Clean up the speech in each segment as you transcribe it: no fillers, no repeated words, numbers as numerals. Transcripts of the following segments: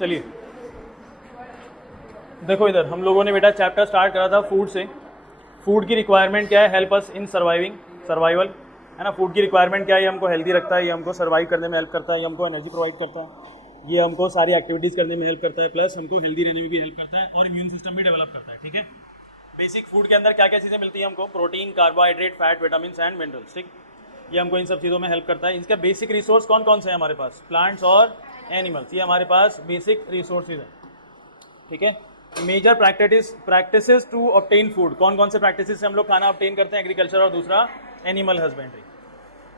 चलिए देखो इधर हम लोगों ने बेटा चैप्टर स्टार्ट करा था फूड से। फूड की रिक्वायरमेंट क्या है? हेल्प अस इन सर्वाइवल, है ना। फूड की रिक्वायरमेंट क्या है? ये हमको हेल्दी रखता है, ये हमको सर्वाइव करने में हेल्प करता है, ये हमको एनर्जी प्रोवाइड करता है, ये हमको सारी एक्टिविटीज़ करने में हेल्प करता है, प्लस हमको हेल्दी रहने में भी हेल्प करता है और इम्यून सिस्टम भी डेवलप करता है। ठीक है, बेसिक फूड के अंदर क्या क्या चीज़ें मिलती हैं हमको? Protein, carbohydrate, fat, vitamin and minerals. ठीक, ये हमको इन सब चीज़ों में हेल्प करता है। इसका बेसिक रिसोर्स कौन कौन से हैं हमारे पास? प्लांट्स और एनिमल्स, ये हमारे पास बेसिक रिसोर्सेज हैं। ठीक है, major practices to obtain food, कौन कौन से प्रैक्टिसेस से हम लोग खाना ऑब्टेन करते हैं? एग्रीकल्चर और दूसरा एनिमल हस्बेंड्री।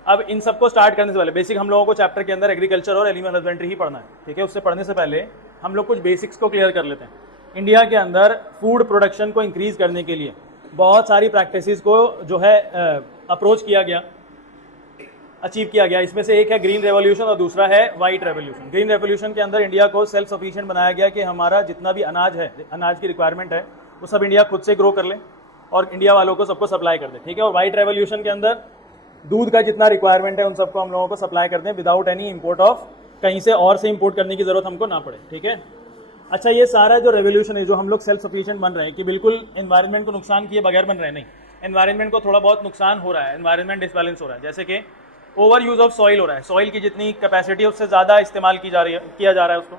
अब इन सबको स्टार्ट करने से पहले बेसिक हम लोगों को चैप्टर के अंदर एग्रीकल्चर और एनिमल हस्बेंड्री ही पढ़ना है। ठीक है, उससे पढ़ने से पहले हम लोग कुछ बेसिक्स को क्लियर कर लेते हैं। इंडिया के अंदर फूड प्रोडक्शन को इंक्रीज करने के लिए बहुत सारी प्रैक्टिसेस को जो है अप्रोच किया गया, अचीव किया गया। इसमें से एक है ग्रीन रेवोल्यूशन और दूसरा है वाइट रेवोल्यूशन। ग्रीन रेवोल्यूशन के अंदर इंडिया को सेल्फ सफिशिएंट बनाया गया कि हमारा जितना भी अनाज है, अनाज की रिक्वायरमेंट है, वो सब इंडिया खुद से ग्रो कर ले और इंडिया वालों को सबको सप्लाई कर दे। ठीक है, और वाइट रेवोल्यूशन के अंदर दूध का जितना रिक्वायरमेंट है उन सबको हम लोगों को सप्लाई कर दें विदाउट एनी इंपोर्ट ऑफ, कहीं से और से इंपोर्ट करने की जरूरत हमको ना पड़े। ठीक है, अच्छा ये सारा जो रेवोल्यूशन है, जो हम लोग सेल्फ सफिशिएंट बन रहे हैं कि बिल्कुल एनवायरनमेंट को नुकसान किए बगैर बन रहे हैं, नहीं, एनवायरनमेंट को थोड़ा बहुत नुकसान हो रहा है, एनवायरनमेंट डिसबैलेंस हो रहा है। जैसे कि ओवर यूज ऑफ सॉइल हो रहा है, सॉइल की जितनी कैपेसिटी है उससे ज़्यादा इस्तेमाल किया जा रहा है उसको।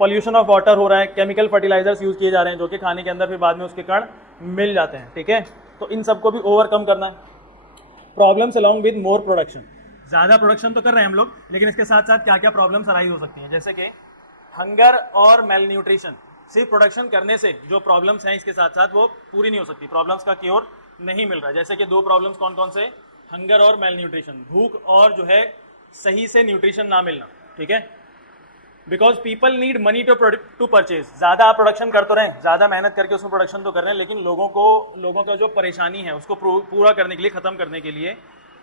पॉल्यूशन ऑफ वाटर हो रहा है, केमिकल फर्टिलाइजर्स यूज़ किए जा रहे हैं जो कि खाने के अंदर फिर बाद में उसके कण मिल जाते हैं। ठीक है, तो इन सबको भी ओवरकम करना है। Problems along with more production, ज़्यादा प्रोडक्शन तो कर रहे हैं हम लोग, लेकिन इसके साथ साथ क्या क्या प्रॉब्लम्स अराइज हो सकती हैं? जैसे कि हंगर और मेल न्यूट्रिशन। सिर्फ प्रोडक्शन करने से जो प्रॉब्लम्स हैं इसके साथ साथ वो पूरी नहीं हो सकती, प्रॉब्लम्स का क्योर नहीं मिल रहा है। जैसे कि दो प्रॉब्लम्स कौन कौन से? हंगर और मेल न्यूट्रिशन, भूख और जो है सही से न्यूट्रिशन ना मिलना। ठीक है, because people need money to purchase. ज़्यादा आप प्रोडक्शन कर तो रहे हैं, ज़्यादा मेहनत करके उसमें प्रोडक्शन तो कर रहे हैं, लेकिन लोगों का जो परेशानी है उसको पूरा करने के लिए, ख़त्म करने के लिए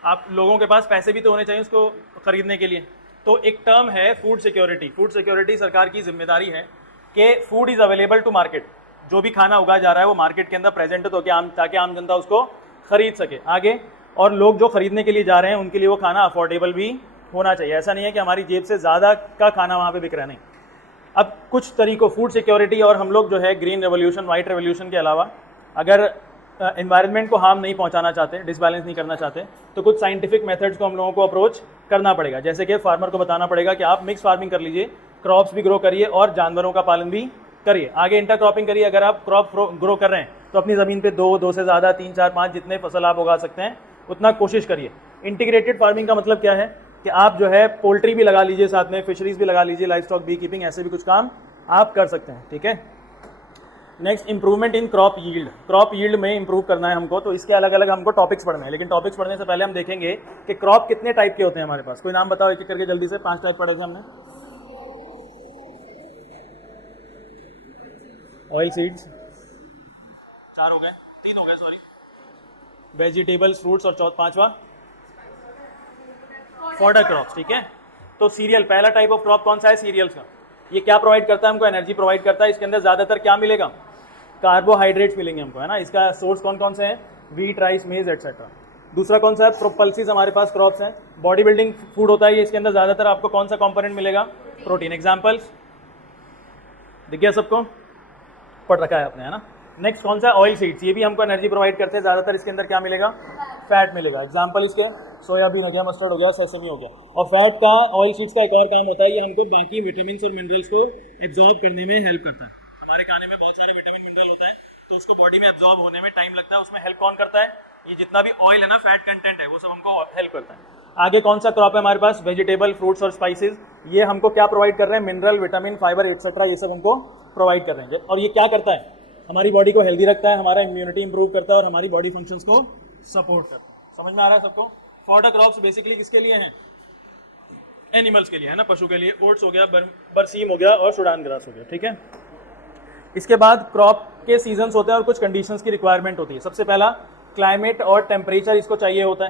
आप लोगों के पास पैसे भी तो होने चाहिए उसको खरीदने के लिए। तो एक टर्म है फूड सिक्योरिटी। फूड सिक्योरिटी सरकार की जिम्मेदारी है कि food is available to market, जो भी खाना उगाया जा रहा है वो मार्केट के अंदर प्रेजेंट हो ताकि आम जनता उसको खरीद सके आगे, और लोग जो खरीदने के लिए जा रहे हैं उनके लिए वो खाना अफोर्डेबल भी होना चाहिए। ऐसा नहीं है कि हमारी जेब से ज़्यादा का खाना वहाँ पे बिक रहा है, नहीं। अब कुछ तरीकों, फूड सिक्योरिटी और हम लोग जो है ग्रीन रेवोल्यूशन, वाइट रेवोल्यूशन के अलावा अगर एनवायरनमेंट को हार्म नहीं पहुँचाना चाहते, डिसबैलेंस नहीं करना चाहते, तो कुछ साइंटिफिक मेथड्स को हम लोगों को अप्रोच करना पड़ेगा। जैसे कि फार्मर को बताना पड़ेगा कि आप मिक्स फार्मिंग कर लीजिए, क्रॉप्स भी ग्रो करिए और जानवरों का पालन भी करिए। आगे इंटरक्रॉपिंग करिए। अगर आप क्रॉप ग्रो कर रहे हैं तो अपनी ज़मीन पे दो से ज़्यादा 3, 4, 5 जितने फसल आप उगा सकते हैं उतना कोशिश करिए। इंटीग्रेटेड फार्मिंग का मतलब क्या है कि आप जो है पोल्ट्री भी लगा लीजिए, साथ में फिशरीज भी लगा लीजिए, लाइफ स्टॉक, बी कीपिंग, ऐसे भी कुछ काम आप कर सकते हैं। ठीक है, next improvement in crop yield. Crop yield में इंप्रूव करना है हमको, तो इसके अलग अलग हमको टॉपिक्स पढ़ने हैं। लेकिन टॉपिक्स पढ़ने से पहले हम देखेंगे कि क्रॉप कितने टाइप के होते हैं हमारे पास। कोई नाम बताओ एक एक करके जल्दी से। 5 टाइप पढ़े थे हमने। ऑयल सीड्स 4 हो गए, 3 हो गए सॉरी, वेजिटेबल्स, फ्रूट्स और 5वां फॉडर क्रॉप्स। ठीक है, तो सीरियल, पहला टाइप ऑफ क्रॉप कौन सा है? सीरियल्स का। ये क्या प्रोवाइड करता है हमको? एनर्जी प्रोवाइड करता है। इसके अंदर ज़्यादातर क्या मिलेगा? कार्बोहाइड्रेट्स मिलेंगे हमको, है ना। इसका सोर्स कौन कौन से हैं? व्हीट, राइस, मेज एटसेट्रा। दूसरा कौन सा है? प्रोपल्सिस हमारे पास क्रॉप्स हैं, बॉडी बिल्डिंग फूड होता है ये। इसके अंदर ज़्यादातर आपको कौन सा कंपोनेंट मिलेगा? प्रोटीन। एग्जाम्पल्स दिख गया सबको? पढ़ रखा है आपने, है ना। नेक्स्ट कौन सा? Oil seeds. ये भी हमको एनर्जी प्रोवाइड करते हैं। ज़्यादातर इसके अंदर क्या मिलेगा? फैट मिलेगा। एग्जाम्पल इसके सोयाबीन हो गया, मस्टर्ड हो गया, सेसमी हो गया। और फैट का, ऑयल सीड्स का एक और काम होता है, ये हमको बाकी विटामिन और मिनरल्स को एब्जॉर्ब करने में हेल्प करता है। हमारे खाने में बहुत सारे विटामिन मिनरल होता है, तो उसको बॉडी में एब्जॉर्ब होने में टाइम लगता है। उसमें हेल्प कौन करता है? ये जितना भी ऑयल है ना, फैट कंटेंट है, वो सब हमको हेल्प करता है। आगे कौन सा क्रॉप है हमारे पास? वेजिटेबल, फ्रूट्स और स्पाइसेस। ये हमको क्या प्रोवाइड कर रहे हैं? मिनरल, विटामिन, फाइबर एटसेट्रा, ये सब हमको प्रोवाइड कर रहे हैं। और ये क्या करता है? हमारी बॉडी को हेल्दी रखता है, हमारा इम्यूनिटी इंप्रूव करता है और हमारी बॉडी फंक्शंस को सपोर्ट करता है। समझ में आ रहा है सबको? फॉडर क्रॉप्स बेसिकली किसके लिए हैं? एनिमल्स के लिए, है ना, पशु के लिए। ओट्स हो गया, बरसीम हो गया और सुडान ग्रास हो गया। ठीक है, इसके बाद क्रॉप के सीजन्स होते हैं और कुछ कंडीशंस की रिक्वायरमेंट होती है। सबसे पहला क्लाइमेट और टेम्परेचर इसको चाहिए होता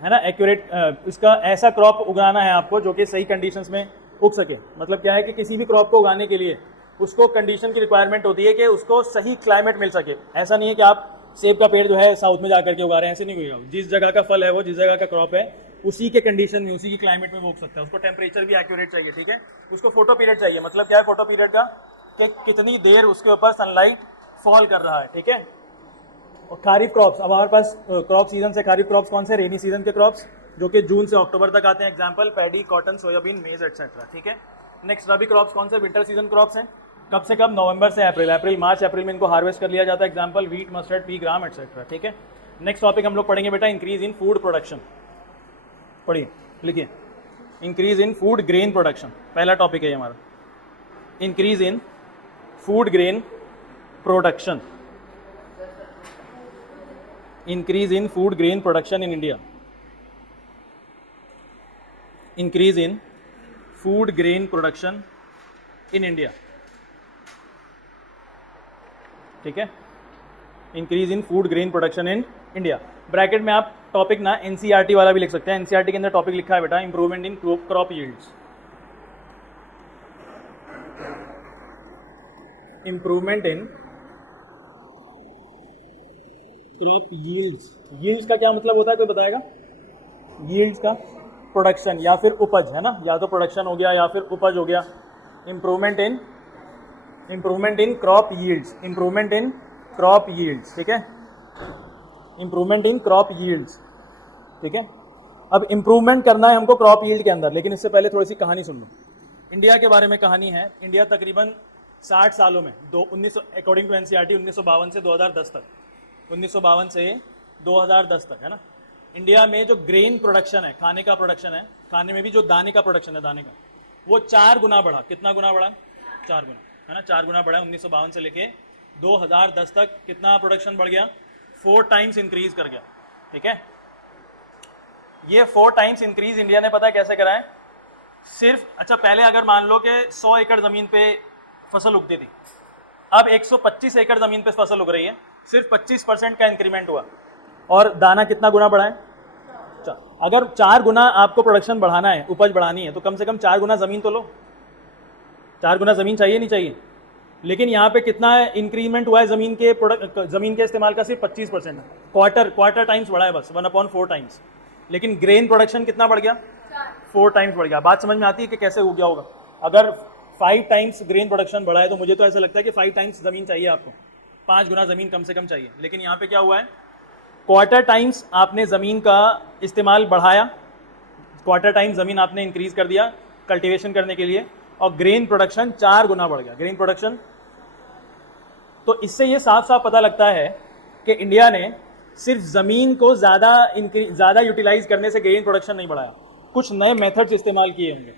है ना, एक्यूरेट। इसका ऐसा क्रॉप उगाना है आपको जो कि सही कंडीशंस में उग सके। मतलब क्या है कि किसी भी क्रॉप को उगाने के लिए उसको कंडीशन की रिक्वायरमेंट होती है कि उसको सही क्लाइमेट मिल सके। ऐसा नहीं है कि आप सेब का पेड़ जो है साउथ में जाकर के उगा रहे हैं, ऐसे नहीं होगा। जिस जगह का फल है वो, जिस जगह का क्रॉप है, उसी के कंडीशन में, उसी की क्लाइमेट में वो उग सकता है। उसको टेम्परेचर भी एक्यूरेट चाहिए, ठीक है। उसको फोटो पीरियड चाहिए, मतलब क्या है फोटो पीरियड का, कि कितनी देर उसके ऊपर सनलाइट फॉल कर रहा है, ठीक है। और खारिफ क्रॉप्स, अब हमारे पास क्रॉप सीजन से खारिफ क्रॉप्स कौन से, रेनी सीजन के क्रॉप्स जो कि जून से अक्टूबर तक आते हैं, एग्जांपल पैडी, कॉटन, सोयाबीन, मेज एटसेट्रा, ठीक है। नेक्स्ट रबी क्रॉप्स कौन से, विंटर सीजन क्रॉप्स हैं, कब से कब, नवंबर से अप्रैल, अप्रैल मार्च अप्रैल में इनको हार्वेस्ट कर लिया जाता है, एग्जांपल व्हीट, मस्टर्ड, पी, ग्राम एटसेट्रा, ठीक है। नेक्स्ट टॉपिक हम लोग पढ़ेंगे बेटा इंक्रीज इन फूड प्रोडक्शन, पढ़िए लिखिए, increase in food grain production, पहला टॉपिक है हमारा, increase in food grain production, increase in food grain production in India, increase in food grain production in India, ठीक है। Increase in food grain production in India, bracket में आप topic ना NCERT वाला भी लिख सकते हैं। एनसीईआरटी के अंदर टॉपिक लिखा है बेटा improvement in crop yields, improvement in crop yields. Yields का क्या मतलब होता है, कोई बताएगा? यील्ड्स का प्रोडक्शन या फिर उपज है ना, या तो प्रोडक्शन हो गया या फिर उपज हो गया। Improvement in crop yields, improvement in crop yields, ठीक है, इंप्रूवमेंट इन क्रॉप यील्ड्स, ठीक है। अब इंप्रूवमेंट करना है हमको क्रॉप यील्ड के अंदर, लेकिन इससे पहले थोड़ी सी कहानी सुन लो। इंडिया के बारे में कहानी है। इंडिया तकरीबन 60 सालों में अकॉर्डिंग टू एनसीईआरटी 1952 से 2010 तक, 1952 से 2010 तक है ना, इंडिया में जो ग्रेन प्रोडक्शन है, खाने का प्रोडक्शन है, खाने में भी जो दाने का प्रोडक्शन है, दाने का, वो 4 गुना बढ़ा। कितना गुना बढ़ा? 4 गुना, है ना, 4 गुना बढ़ा। 1952 से लेके 2010 तक कितना प्रोडक्शन बढ़ गया? 4 टाइम्स इंक्रीज कर गया, ठीक है। ये 4 टाइम्स इंक्रीज इंडिया ने पता है कैसे करा है? सिर्फ, अच्छा पहले अगर मान लो कि 100 एकड़ जमीन पे फसल उगती थी, अब 125 एकड़ जमीन पे फसल उग रही है, सिर्फ 25% का इंक्रीमेंट हुआ, और दाना कितना गुना बढ़ा है? अगर 4 गुना आपको प्रोडक्शन बढ़ाना है, उपज बढ़ानी है, तो कम से कम 4 गुना जमीन तो लो। 4 गुना जमीन चाहिए नहीं चाहिए? लेकिन यहाँ पे कितना इंक्रीमेंट हुआ है जमीन के इस्तेमाल का? सिर्फ 25%, क्वार्टर टाइम्स बढ़ा है बस, 1/4 टाइम्स। लेकिन ग्रेन प्रोडक्शन कितना बढ़ गया? 4 टाइम्स बढ़ गया। बात समझ में आती है कि कैसे हो गया होगा? अगर 5 टाइम्स ग्रेन प्रोडक्शन बढ़ा है, तो मुझे तो ऐसा लगता है कि 5 टाइम्स जमीन चाहिए आपको, 5 गुना जमीन कम से कम चाहिए। लेकिन यहाँ पे क्या हुआ है? क्वार्टर टाइम्स आपने ज़मीन का इस्तेमाल बढ़ाया, क्वार्टर टाइम्स ज़मीन आपने इंक्रीज कर दिया कल्टीवेशन करने के लिए, और ग्रेन प्रोडक्शन 4 गुना बढ़ गया, ग्रेन प्रोडक्शन। तो इससे ये साफ साफ पता लगता है कि इंडिया ने सिर्फ ज़मीन को ज़्यादा यूटिलाइज करने से ग्रेन प्रोडक्शन नहीं बढ़ाया, कुछ नए मेथड्स इस्तेमाल किए होंगे,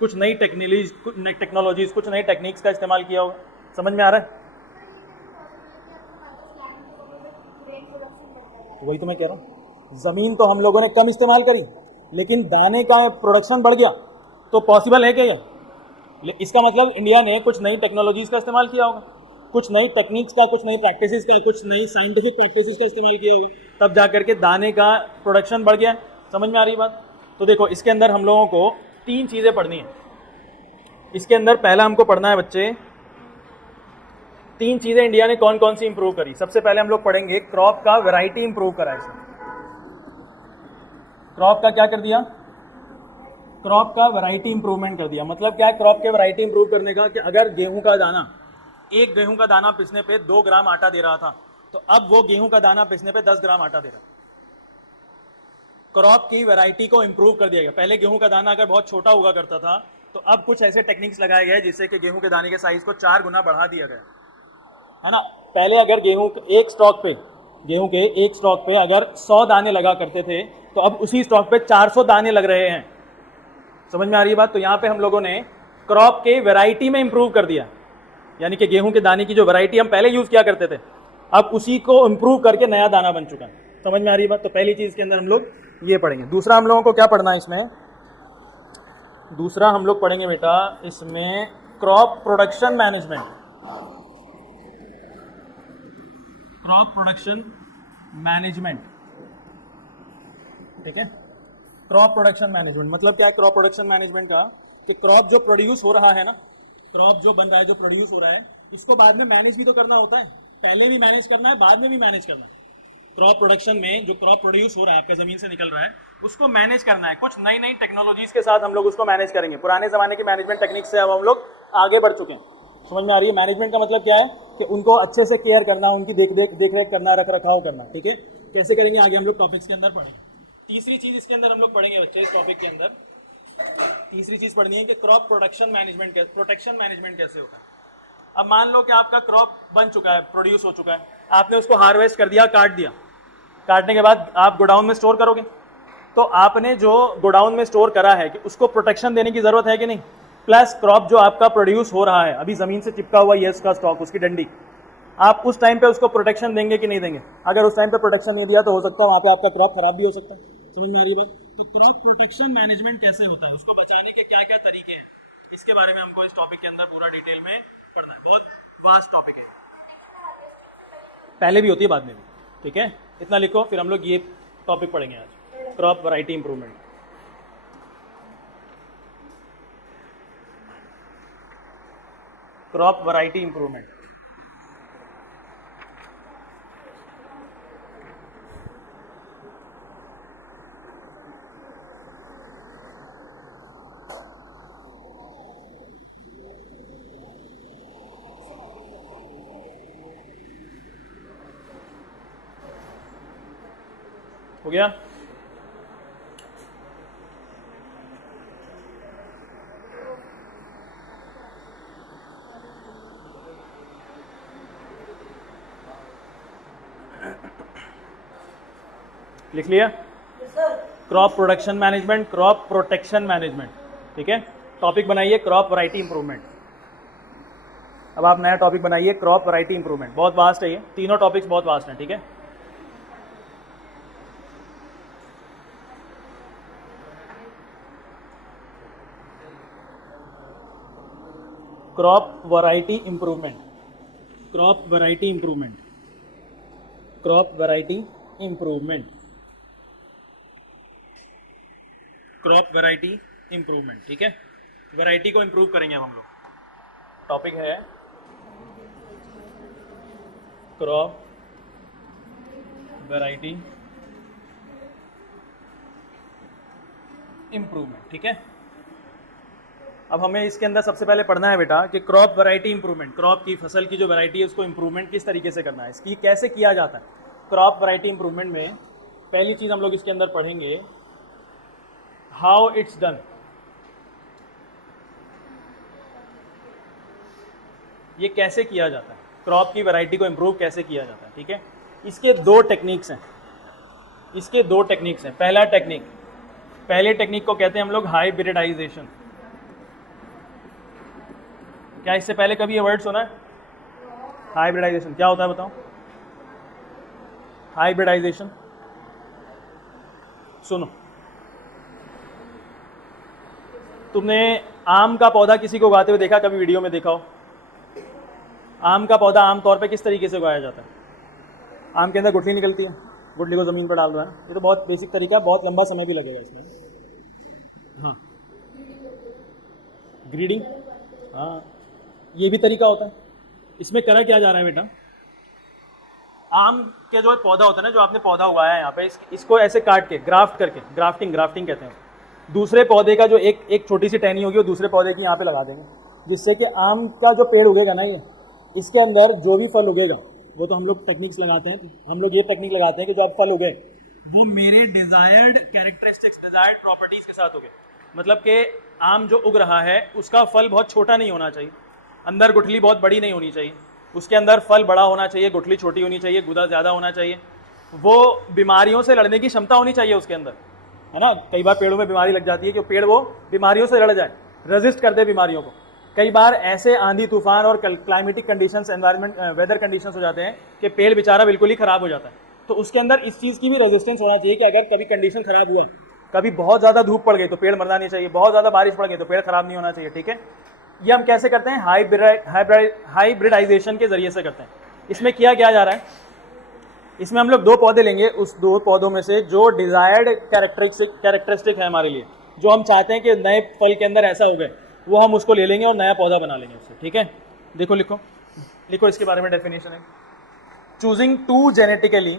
कुछ नई टेक्नोलॉजीज, कुछ नई टेक्निक्स का इस्तेमाल किया होगा। समझ में आ रहा है? तो वही तो मैं कह रहा हूँ, ज़मीन तो हम लोगों ने कम इस्तेमाल करी, लेकिन दाने का प्रोडक्शन बढ़ गया, तो पॉसिबल है क्या? इसका मतलब इंडिया ने कुछ नई टेक्नोलॉजीज का इस्तेमाल किया होगा, कुछ नई टेक्निक्स का, कुछ नई प्रैक्टिसेस का, कुछ नई साइंटिफिक प्रैक्टिसेस का इस्तेमाल किया होगा, तब जाकर के दाने का प्रोडक्शन बढ़ गया। समझ में आ रही बात? तो देखो, इसके अंदर हम लोगों को 3 चीज़ें पढ़नी है। इसके अंदर पहला हमको पढ़ना है बच्चे, 3 चीज़ें इंडिया ने कौन कौन सी इंप्रूव करी। सबसे पहले हम लोग पढ़ेंगे क्रॉप का वैरायटी इंप्रूव करा है। क्रॉप का क्या कर दिया? क्रॉप का वैरायटी इंप्रूवमेंट कर दिया। मतलब क्या है क्रॉप के वैरायटी इंप्रूव करने का? कि अगर गेहूं का दाना, एक गेहूं का दाना पिसने पे 2 ग्राम आटा दे रहा था, तो अब वो गेहूं का दाना पिसने पे 10 ग्राम आटा दे रहा है। क्रॉप की वैरायटी को इंप्रूव कर दिया गया। पहले गेहूं का दाना अगर बहुत छोटा हुआ करता था, तो अब कुछ ऐसे टेक्निक्स लगाए गए जिससे कि गेहूं के दाने के साइज को 4 गुना बढ़ा दिया गया, है ना। पहले अगर गेहूं के एक स्टॉक पे अगर 100 दाने लगा करते थे, तो अब उसी स्टॉक पे 400 दाने लग रहे हैं। समझ में आ रही है बात? तो यहाँ पे हम लोगों ने क्रॉप के वैरायटी में इंप्रूव कर दिया, यानी कि गेहूं के दाने की जो वैरायटी हम पहले यूज किया करते थे, अब उसी को इंप्रूव करके नया दाना बन चुका है। समझ में आ रही है बात? तो पहली चीज के अंदर हम लोग ये पढ़ेंगे। दूसरा हम लोगों को क्या पढ़ना है इसमें? दूसरा हम लोग पढ़ेंगे बेटा इसमें crop production management. Crop production management, ठीक है। क्रॉप प्रोडक्शन मैनेजमेंट मतलब क्या है? क्रॉप प्रोडक्शन मैनेजमेंट का कि क्रॉप जो प्रोड्यूस हो रहा है ना, क्रॉप जो बन रहा है, जो प्रोड्यूस हो रहा है, उसको बाद में मैनेज भी तो करना होता है। पहले भी मैनेज करना है, बाद में भी मैनेज करना है। क्रॉप प्रोडक्शन में जो क्रॉप प्रोड्यूस हो रहा है आपका ज़मीन से निकल रहा है, उसको मैनेज करना है। कुछ नई नई टेक्नोलॉजीज़ के साथ हम लोग उसको मैनेज करेंगे। पुराने ज़माने की मैनेजमेंट टेक्निक से अब हम लोग आगे बढ़ चुके हैं। समझ में आ रही है? मैनेजमेंट का मतलब क्या है कि उनको अच्छे से केयर करना, उनकी देख रेख करना, रख रखाव करना। ठीक है, कैसे करेंगे आगे हम लोग टॉपिक्स के अंदर पढ़ेंगे। तीसरी चीज़ इसके अंदर हम लोग पढ़ेंगे बच्चे, इस टॉपिक के अंदर तीसरी चीज़ पढ़नी है कि crop production management, protection management कैसे होता है। अब मान लो कि आपका क्रॉप बन चुका है, प्रोड्यूस हो चुका है, आपने उसको हार्वेस्ट कर दिया, काट दिया। काटने के बाद आप गोडाउन में स्टोर करोगे, तो आपने जो गोडाउन में स्टोर करा है कि उसको प्रोटेक्शन देने की जरूरत है कि नहीं। प्लस क्रॉप जो आपका प्रोड्यूस हो रहा है, अभी जमीन से चिपका हुआ ये उसका स्टॉक, उसकी डंडी, आप उस टाइम पे उसको प्रोटेक्शन देंगे कि नहीं देंगे। अगर उस टाइम पे प्रोटेक्शन नहीं दिया तो हो सकता है वहाँ पे आपका क्रॉप खराब भी हो सकता है। समझ में आ रही है बात? तो क्रॉप प्रोटेक्शन मैनेजमेंट कैसे होता है, उसको बचाने के क्या क्या तरीके हैं, इसके बारे में हमको इस टॉपिक के अंदर पूरा डिटेल में पढ़ना है। बहुत वास्ट टॉपिक है, पहले भी होती है बाद में भी। ठीक है, इतना लिखो, फिर हम लोग ये टॉपिक पढ़ेंगे आज, crop variety improvement. Crop variety improvement. हो गया? लिख लिया? Crop production management, crop protection management. ठीक है, टॉपिक बनाइए क्रॉप वैरायटी इंप्रूवमेंट। अब आप नया टॉपिक बनाइए क्रॉप वैरायटी इंप्रूवमेंट। बहुत वास्ट है ये, तीनों टॉपिक्स बहुत वास्ट हैं। ठीक है, crop variety improvement, crop variety improvement, crop variety improvement, crop variety improvement. ठीक है, वैरायटी को इंप्रूव करेंगे अब हम लोग। टॉपिक है क्रॉप वैरायटी इंप्रूवमेंट। ठीक है, अब हमें इसके अंदर सबसे पहले पढ़ना है बेटा कि क्रॉप वैरायटी इंप्रूवमेंट, क्रॉप की फसल की जो वैरायटी है उसको इंप्रूवमेंट किस तरीके से करना है, इसकी कैसे किया जाता है। क्रॉप वैरायटी इंप्रूवमेंट में पहली चीज हम लोग इसके अंदर पढ़ेंगे हाउ इट्स डन। ये कैसे किया जाता है, क्रॉप की वैरायटी को इंप्रूव कैसे किया जाता है। ठीक है, इसके दो टेक्निक्स हैं, इसके दो टेक्निक्स हैं। पहले टेक्निक को कहते हैं हम लोग हाइब्रिडाइजेशन। क्या इससे पहले कभी ये वर्ड सुना है? हाइब्रिडाइजेशन क्या होता है बताओ? हाइब्रिडाइजेशन सुनो, तुमने आम का पौधा किसी को उगाते हुए देखा, कभी वीडियो में देखा हो? आम का पौधा आमतौर पे किस तरीके से उगाया जाता है? आम के अंदर गुठली निकलती है, गुठली को ज़मीन पर डाल रहा है। ये तो बहुत बेसिक तरीका, बहुत लंबा समय भी लगेगा इसमें। हाँ, ग्रीडिंग, हाँ ये भी तरीका होता है। इसमें करा क्या जा रहा है बेटा, आम के जो पौधा होता है ना, जो आपने पौधा उगाया है यहाँ पे, इसको ऐसे काट के ग्राफ्ट करके, ग्राफ्टिंग कहते हैं, दूसरे पौधे का जो एक छोटी सी टहनी होगी वो दूसरे पौधे की यहाँ पे लगा देंगे, जिससे कि आम का जो पेड़ उगेगा ना, ये इसके अंदर जो भी फल उगेगा, वो तो हम लोग टेक्निक्स लगाते हैं, हम लोग ये टेक्निक लगाते हैं कि जो अब फल उगे वो मेरे डिजायर्ड कैरेक्टरिस्टिक्स, डिजायर्ड प्रॉपर्टीज के साथ उगे। मतलब कि आम जो उग रहा है उसका फल बहुत छोटा नहीं होना चाहिए, अंदर गुठली बहुत बड़ी नहीं होनी चाहिए, उसके अंदर फल बड़ा होना चाहिए, गुठली छोटी होनी चाहिए, गुदा ज़्यादा होना चाहिए, वो बीमारियों से लड़ने की क्षमता होनी चाहिए उसके अंदर, है ना। कई बार पेड़ों में बीमारी लग जाती है कि पेड़ वो बीमारियों से लड़ जाए, रेजिस्ट कर दे बीमारियों को। कई बार ऐसे आंधी तूफान और climatic conditions, environment, weather conditions हो जाते हैं कि पेड़ बेचारा बिल्कुल ही खराब हो जाता है। तो उसके अंदर इस चीज़ की भी रेजिस्टेंस होना चाहिए कि अगर कभी कंडीशन खराब हुआ, कभी बहुत ज़्यादा धूप पड़ गई तो पेड़ मरना नहीं चाहिए, बहुत ज़्यादा बारिश पड़ गई तो पेड़ खराब नहीं होना चाहिए। ठीक है, ये हम कैसे करते हैं? हाइब्रिडाइजेशन के जरिए से करते हैं। इसमें किया क्या जा रहा है, इसमें हम लोग दो पौधे लेंगे, उस दो पौधों में से जो डिजायर्ड कैरेक्टरिस्टिक है हमारे लिए, जो हम चाहते हैं कि नए फल के अंदर ऐसा हो गए, वो हम उसको ले लेंगे और नया पौधा बना लेंगे उससे। ठीक है, देखो लिखो इसके बारे में डेफिनेशन है। चूजिंग टू जेनेटिकली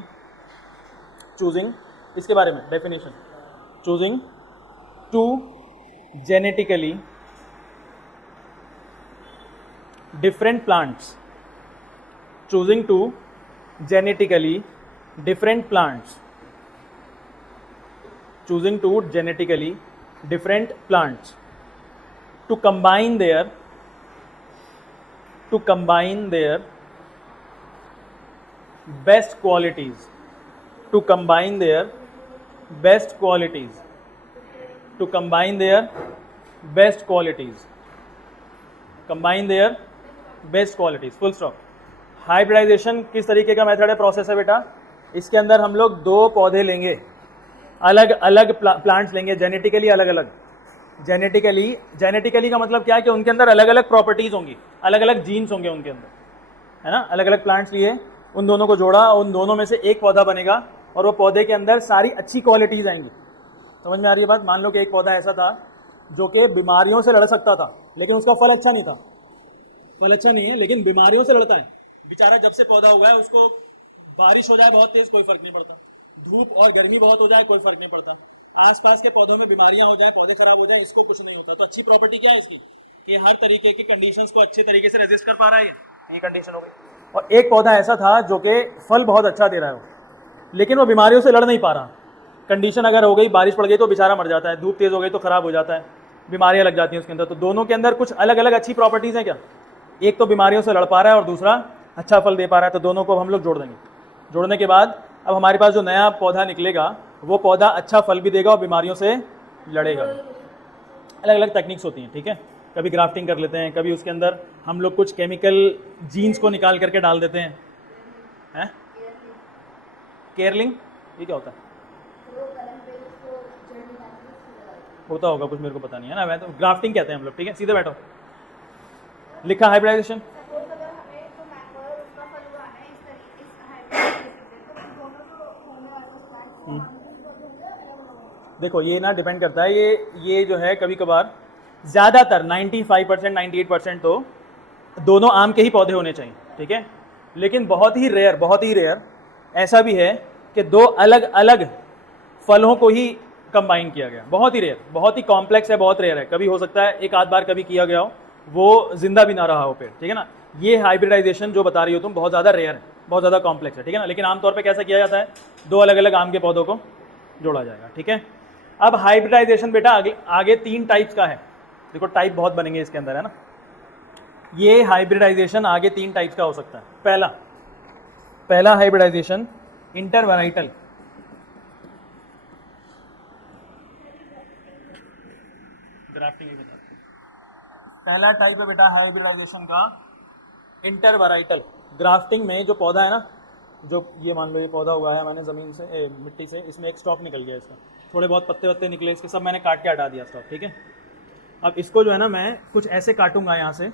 चूजिंग, इसके बारे में definition, choosing to genetically different plants, choosing to genetically different plants, choosing to genetically different plants to combine their best qualities, to combine their best qualities, to combine their best qualities, combine their best qualities, full stop. Hybridisation किस तरीके का method है, process है बेटा, इसके अंदर हम लोग दो पौधे लेंगे, अलग अलग प्लांट्स लेंगे, जेनेटिकली अलग अलग, जेनेटिकली का मतलब क्या है कि उनके अंदर अलग अलग प्रॉपर्टीज होंगी, अलग अलग जीन्स होंगे उनके अंदर, है ना। अलग अलग प्लांट्स लिए, उन दोनों को जोड़ा, उन दोनों में से एक पौधा बनेगा और वो पौधे के अंदर सारी अच्छी क्वालिटीज आएंगी। समझ में आ रही है बात। मान लो कि एक पौधा ऐसा था जो कि बीमारियों से लड़ सकता था, लेकिन उसका फल अच्छा नहीं था, फल अच्छा नहीं है लेकिन बीमारियों से लड़ता है बेचारा। जब से पौधा हुआ है उसको बारिश हो जाए बहुत तेज कोई फर्क नहीं पड़ता, धूप और गर्मी बहुत हो जाए कोई फर्क नहीं पड़ता, आसपास के पौधों में बीमारियां हो जाए, पौधे खराब हो जाए, इसको कुछ नहीं होता। तो अच्छी प्रॉपर्टी क्या है इसकी कि हर तरीके की कंडीशंस को अच्छे तरीके से रेजिस्ट कर पा रहा है, ये कंडीशन हो गई। और एक पौधा ऐसा था जो कि फल बहुत अच्छा दे रहा है लेकिन वो बीमारियों से लड़ नहीं पा रहा। कंडीशन अगर हो गई, बारिश पड़ गई तो बेचारा मर जाता है, धूप तेज हो गई तो खराब हो जाता है, बीमारियां लग जाती हैं उसके अंदर। तो दोनों के अंदर कुछ अलग अलग अच्छी प्रॉपर्टीज हैं क्या, एक तो बीमारियों से लड़ पा रहा है और दूसरा अच्छा फल दे पा रहा है। तो दोनों को हम लोग जोड़ देंगे। जोड़ने के बाद अब हमारे पास जो नया पौधा निकलेगा वो पौधा अच्छा फल भी देगा और बीमारियों से लड़ेगा। अलग अलग टेक्निक्स होती हैं, ठीक है। कभी ग्राफ्टिंग कर लेते हैं, कभी उसके अंदर हम लोग कुछ केमिकल जीन्स को निकाल करके डाल देते हैं, हैं? केयरलिंग, ये क्या होता है? होता होगा कुछ, मेरे को पता नहीं है ना, मैं तो ग्राफ्टिंग कहते हैं हम लोग, ठीक है। सीधे बैठो, लिखा हाइब्रिडाइजेशन। देखो ये ना डिपेंड करता है, ये जो है कभी कभार ज़्यादातर 95% 98% तो दोनों आम के ही पौधे होने चाहिए, ठीक है। लेकिन बहुत ही रेयर ऐसा भी है कि दो अलग अलग फलों को ही कंबाइन किया गया। बहुत ही रेयर, बहुत ही कॉम्प्लेक्स है, बहुत रेयर है। कभी हो सकता है एक आध बार कभी किया गया हो, वो जिंदा भी ना रहा हो पेड़, ठीक है ना। ये हाइब्रिडाइजेशन जो बता रही हो तुम बहुत ज़्यादा रेयर है, बहुत ज़्यादा कॉम्प्लेक्स है, ठीक है ना। लेकिन आमतौर पे कैसा किया जाता है, दो अलग अलग आम के पौधों को जोड़ा जाएगा, ठीक है। अब हाइब्रिडाइजेशन बेटा आगे 3 टाइप्स का है। देखो टाइप बहुत बनेंगे इसके अंदर, है ना। ये हाइब्रिडाइजेशन आगे 3 टाइप्स का हो सकता है। पहला हाइब्रिडाइजेशन इंटरवैराइटल, ग्राफ्टिंग ही बता। पहला टाइप है बेटा हाइब्रिडाइजेशन का इंटरवैराइटल। ग्राफ्टिंग में जो पौधा है ना, जो ये मान लो ये पौधा हुआ है मैंने ज़मीन से मिट्टी से, इसमें एक स्टॉक निकल गया, इसका थोड़े बहुत पत्ते वत्ते निकले, इसके सब मैंने काट के हटा दिया स्टॉक, ठीक है। अब इसको जो है ना मैं कुछ ऐसे काटूंगा यहाँ से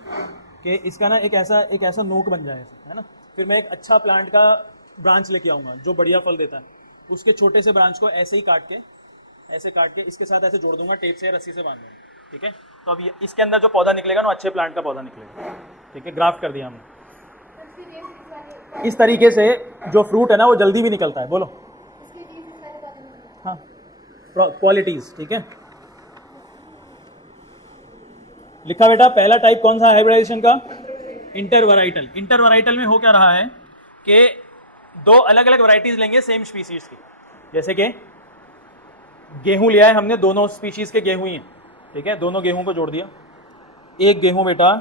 कि इसका ना एक ऐसा नोक बन जाए, है ना। फिर मैं एक अच्छा प्लांट का ब्रांच लेके आऊँगा जो बढ़िया फल देता है, उसके छोटे से ब्रांच को ऐसे ही काट के इसके साथ ऐसे जोड़ दूंगा, टेप से रस्सी से बांध दूंगा, ठीक है। तो अब इसके अंदर जो पौधा निकलेगा ना अच्छे प्लांट का पौधा निकलेगा, ठीक है। ग्राफ्ट कर दिया हमने। इस तरीके से जो फ्रूट है ना वो जल्दी भी निकलता है। बोलो हाँ, क्वालिटीज, ठीक है। लिखा बेटा। पहला टाइप कौन सा हाइब्रिडाइजेशन का, इंटरवैराइटल। इंटरवैराइटल में हो क्या रहा है कि दो अलग अलग वैरायटीज लेंगे सेम स्पीशीज की। जैसे कि गेहूं लिया है हमने, दोनों स्पीशीज के गेहूं ही हैं, ठीक है। दोनों गेहूं को जोड़ दिया। एक गेहूं बेटा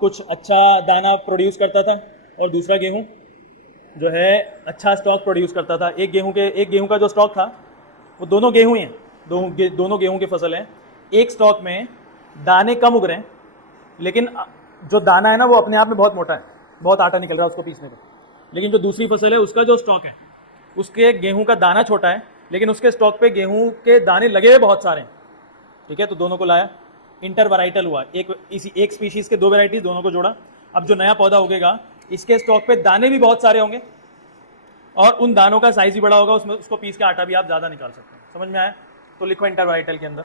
कुछ अच्छा दाना प्रोड्यूस करता था और दूसरा गेहूं जो है अच्छा स्टॉक प्रोड्यूस करता था। एक गेहूं का जो स्टॉक था वो दोनों गेहूं ही हैं, दोनों गेहूं की फसल हैं। एक स्टॉक में दाने कम उग रहे हैं, लेकिन जो दाना है ना वो अपने आप में बहुत मोटा है, बहुत आटा निकल रहा है उसको पीसने का। लेकिन जो दूसरी फसल है उसका जो स्टॉक है, उसके गेहूं का दाना छोटा है, लेकिन उसके स्टॉक पे गेहूं के दाने लगे हुए बहुत सारे हैं, ठीक है। तो दोनों को लाया, इंटरवैराइटल हुआ। एक स्पीशीज के दो वैरायटी, दोनों को जोड़ा। अब जो नया पौधा उगेगा इसके स्टॉक पे दाने भी बहुत सारे होंगे और उन दानों का साइज भी बड़ा होगा, उसमें उसको पीस के आटा भी आप ज्यादा निकाल सकते हैं। समझ में आया? तो लिखो इंटरवैराइटल के अंदर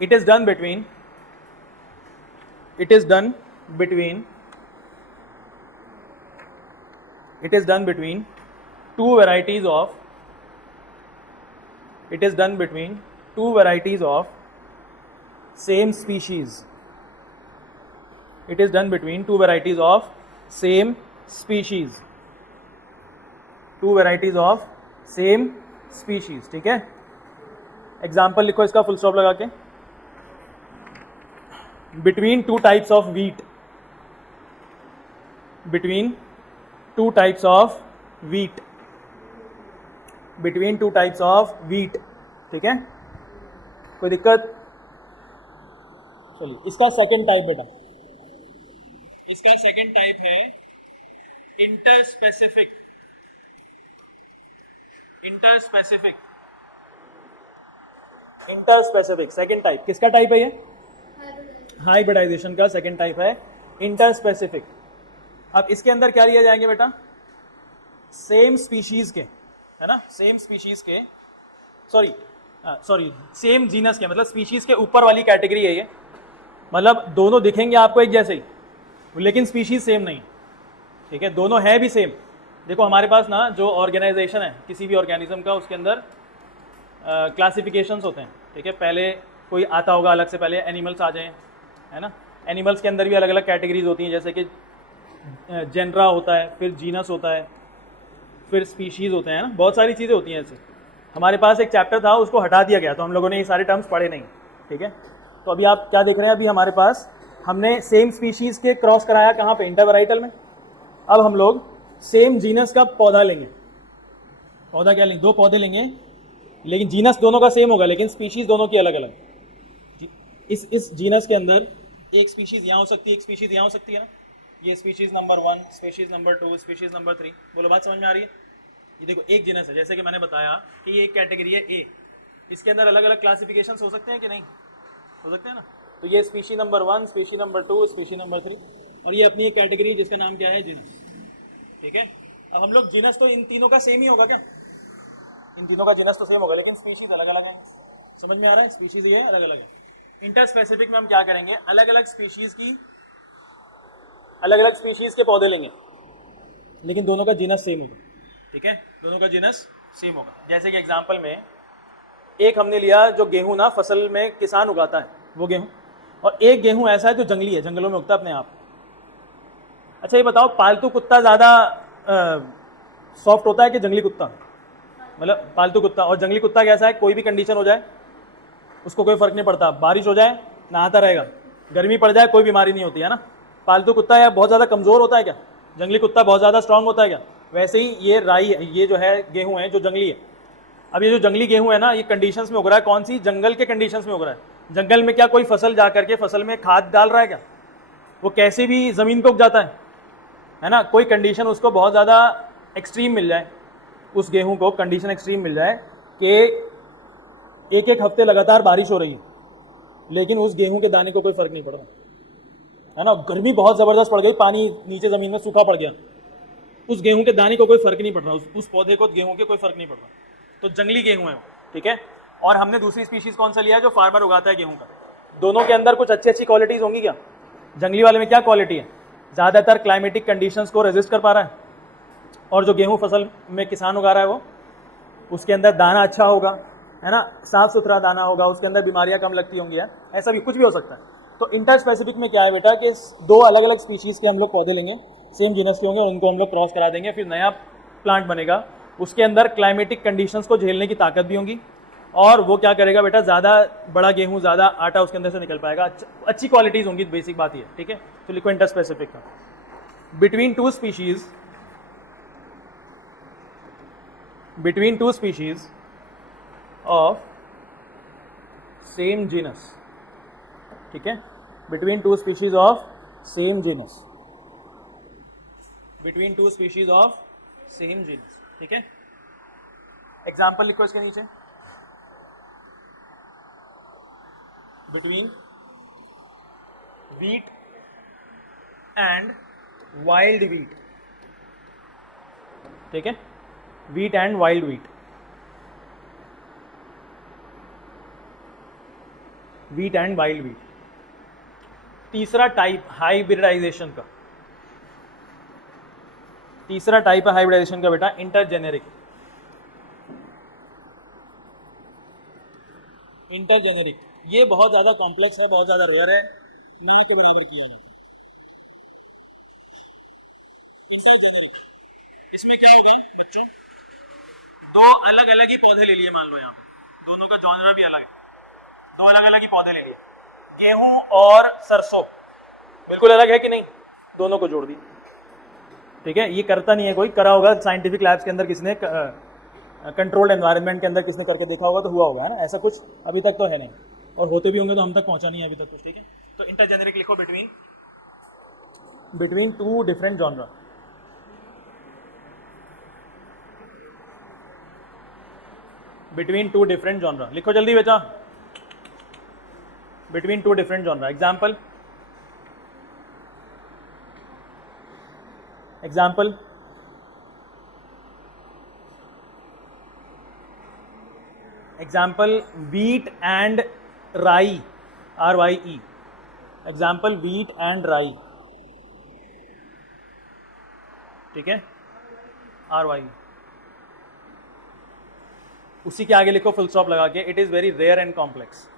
it is done between two varieties of, it is done between two varieties of same species. It is done between two varieties of same species. Two varieties of same species. ठीक है, एग्जाम्पल लिखो इसका full stop लगा के. Between two types of wheat. Between two types of wheat. Between two types of wheat. ठीक है, कोई दिक्कत? चलिए, इसका सेकंड टाइप बेटा, इसका सेकंड टाइप है interspecific. Interspecific, interspecific second type. किसका टाइप है ये? हाइब्रिडाइजेशन का सेकंड टाइप है इंटरस्पेसिफिक. अब इसके अंदर क्या लिए जाएंगे बेटा? सेम स्पीशीज के, है ना, सेम स्पीशीज के, सॉरी सेम जीनस के, मतलब स्पीशीज के ऊपर वाली कैटेगरी है ये. मतलब दोनों दिखेंगे आपको एक जैसे ही, लेकिन स्पीशीज सेम नहीं. ठीक है, दोनों है भी सेम. देखो हमारे पास ना जो ऑर्गेनाइजेशन है किसी भी ऑर्गेनिज्म का, उसके अंदर क्लासिफिकेशंस होते हैं. ठीक है, पहले कोई आता होगा अलग से, पहले एनिमल्स आ जाएं, है ना. एनिमल्स के अंदर भी अलग अलग कैटेगरीज होती हैं, जैसे कि जेनरा होता है, फिर जीनस होता है, फिर स्पीशीज़ होते हैं ना, बहुत सारी चीज़ें होती हैं ऐसे. हमारे पास एक चैप्टर था, उसको हटा दिया गया, तो हम लोगों ने ये सारे टर्म्स पढ़े नहीं. ठीक है, तो अभी आप क्या देख रहे हैं? अभी हमारे पास हमने सेम स्पीशीज़ के क्रॉस कराया कहाँ पे? इंटरवैराइटल में. अब हम लोग सेम जीनस का पौधा लेंगे. पौधा क्या लेंगे? दो पौधे लेंगे, लेकिन जीनस दोनों का सेम होगा, लेकिन स्पीशीज़ दोनों की अलग अलग. इस जीनस के अंदर एक स्पीशीज़ यहाँ हो सकती है, एक स्पीशीज़ यहाँ हो सकती है ना. ये species number 1, species number 2, species number 3. बोलो, बात समझ में आ रही है? ये देखो एक जीनस है, जैसे कि मैंने बताया कि ये एक कैटेगरी है ए. इसके अंदर अलग अलग क्लासिफिकेशंस हो सकते हैं कि नहीं? हो सकते हैं ना. तो ये species number 1, species number 2, species number 3, और ये अपनी एक कैटेगरी जिसका नाम क्या है? जीनस. ठीक है, अब हम लोग जीनस तो इन तीनों का सेम ही होगा क्या? इन तीनों का जीनस तो सेम होगा, लेकिन स्पीशीज अलग अलग है. समझ में आ रहा है? स्पीशीज ये अलग अलग है. इंटरस्पेसिफिक में हम क्या करेंगे? अलग अलग स्पीशीज के पौधे लेंगे, लेकिन दोनों का जीनस सेम होगा. ठीक है, दोनों का जीनस सेम होगा. जैसे कि एग्जांपल में एक हमने लिया, जो गेहूं ना फसल में किसान उगाता है वो गेहूं, और एक गेहूं ऐसा है जो जंगली है, जंगलों में उगता है अपने आप. अच्छा ये बताओ, पालतू कुत्ता ज़्यादा सॉफ्ट होता है कि जंगली कुत्ता? मतलब पालतू कुत्ता. और जंगली कुत्ता कैसा है? कोई भी कंडीशन हो जाए उसको कोई फर्क नहीं पड़ता. बारिश हो जाए नहाता रहेगा, गर्मी पड़ जाए कोई बीमारी नहीं होती है ना. पालतू कुत्ता या बहुत ज़्यादा कमज़ोर होता है क्या? जंगली कुत्ता बहुत ज़्यादा स्ट्रांग होता है क्या? वैसे ही ये राई है, ये जो है गेहूं है जो जंगली है. अब ये जो जंगली गेहूं है ना, ये कंडीशंस में उग रहा है. कौन सी? जंगल के कंडीशंस में उग रहा है. जंगल में क्या कोई फसल जा करके फसल में खाद डाल रहा है क्या? वो कैसे भी ज़मीन पे उग जाता है ना. कोई कंडीशन उसको बहुत ज़्यादा एक्सट्रीम मिल जाए, उस गेहूं को कंडीशन एक्सट्रीम मिल जाए कि एक एक हफ्ते लगातार बारिश हो रही है, लेकिन उस गेहूं के दाने को कोई फर्क नहीं पड़ रहा, है ना. गर्मी बहुत ज़बरदस्त पड़ गई, पानी नीचे ज़मीन में सूखा पड़ गया, उस गेहूं के दाने को कोई फर्क नहीं पड़ रहा, उस पौधे को गेहूं के कोई फर्क नहीं पड़ रहा. तो जंगली गेहूं है वो. ठीक है, और हमने दूसरी स्पीशीज़ कौन सा लिया है? जो फार्मर उगाता है गेहूं का. दोनों के अंदर कुछ अच्छी अच्छी क्वालिटीज़ होंगी क्या? जंगली वाले में क्या क्वालिटी है? ज़्यादातर क्लाइमेटिक कंडीशंस को रेजिस्ट कर पा रहा है, और जो गेहूं फसल में किसान उगा रहा है वो, उसके अंदर दाना अच्छा होगा, है ना, साफ सुथरा दाना होगा, उसके अंदर बीमारियां कम लगती होंगी. है ऐसा भी कुछ भी हो सकता है. तो इंटरस्पेसिफिक में क्या है बेटा कि दो अलग अलग स्पीशीज़ के हम लोग पौधे लेंगे, सेम जीनस के होंगे, और उनको हम लोग क्रॉस करा देंगे, फिर नया प्लांट बनेगा. उसके अंदर क्लाइमेटिक कंडीशंस को झेलने की ताकत भी होंगी, और वो क्या करेगा बेटा? ज़्यादा बड़ा गेहूँ, ज़्यादा आटा उसके अंदर से निकल पाएगा, अच्छी क्वालिटीज़ होंगी. बेसिक बात ही है. ठीक है, तो लिखो इंटरस्पेसिफिक का. Between two species of same genus. ठीक है, between two species of same genus. Between two species of same genus. ठीक है, एग्जाम्पल लिखो इसके नीचे. Between wheat and wild wheat. ठीक है, wheat and wild wheat. wheat and wild wheat. तीसरा टाइप हाइब्रिडाइजेशन का. तीसरा टाइप है हाइब्रिडाइजेशन का बेटा इंटरजेनेरिक। इंटरजेनेरिक ये बहुत ज़्यादा कॉम्प्लेक्स है, बहुत ज़्यादा रेयर है, मैं तो बराबर किया है। इसमें क्या होगा बच्चों, दो अलग अलग ही पौधे ले लिए, मान लो यहाँ दोनों का जॉनरा भी अलग है, दो अलग अलग ही पौधे ले लिए, गेहूं और सरसों बिल्कुल अलग है कि नहीं, दोनों को जोड़ दी। ठीक है, ये करता नहीं है कोई, करा होगा साइंटिफिक लैब्स के अंदर किसने, कंट्रोल्ड एनवायरनमेंट के अंदर किसने करके देखा होगा तो हुआ होगा, है ना, ऐसा कुछ अभी तक तो है नहीं, और होते भी होंगे तो हम तक पहुंचा नहीं है अभी तक कुछ। ठीक है, तो इंटरजेनेरिक लिखो between two different genre. Between two different genre लिखो जल्दी बेटा, between two different genre. Example wheat and rye, RYE, example wheat and rye, ठीक है, RYE। उसी के आगे लिखो फुल स्टॉप लगा के, it is very rare and complex,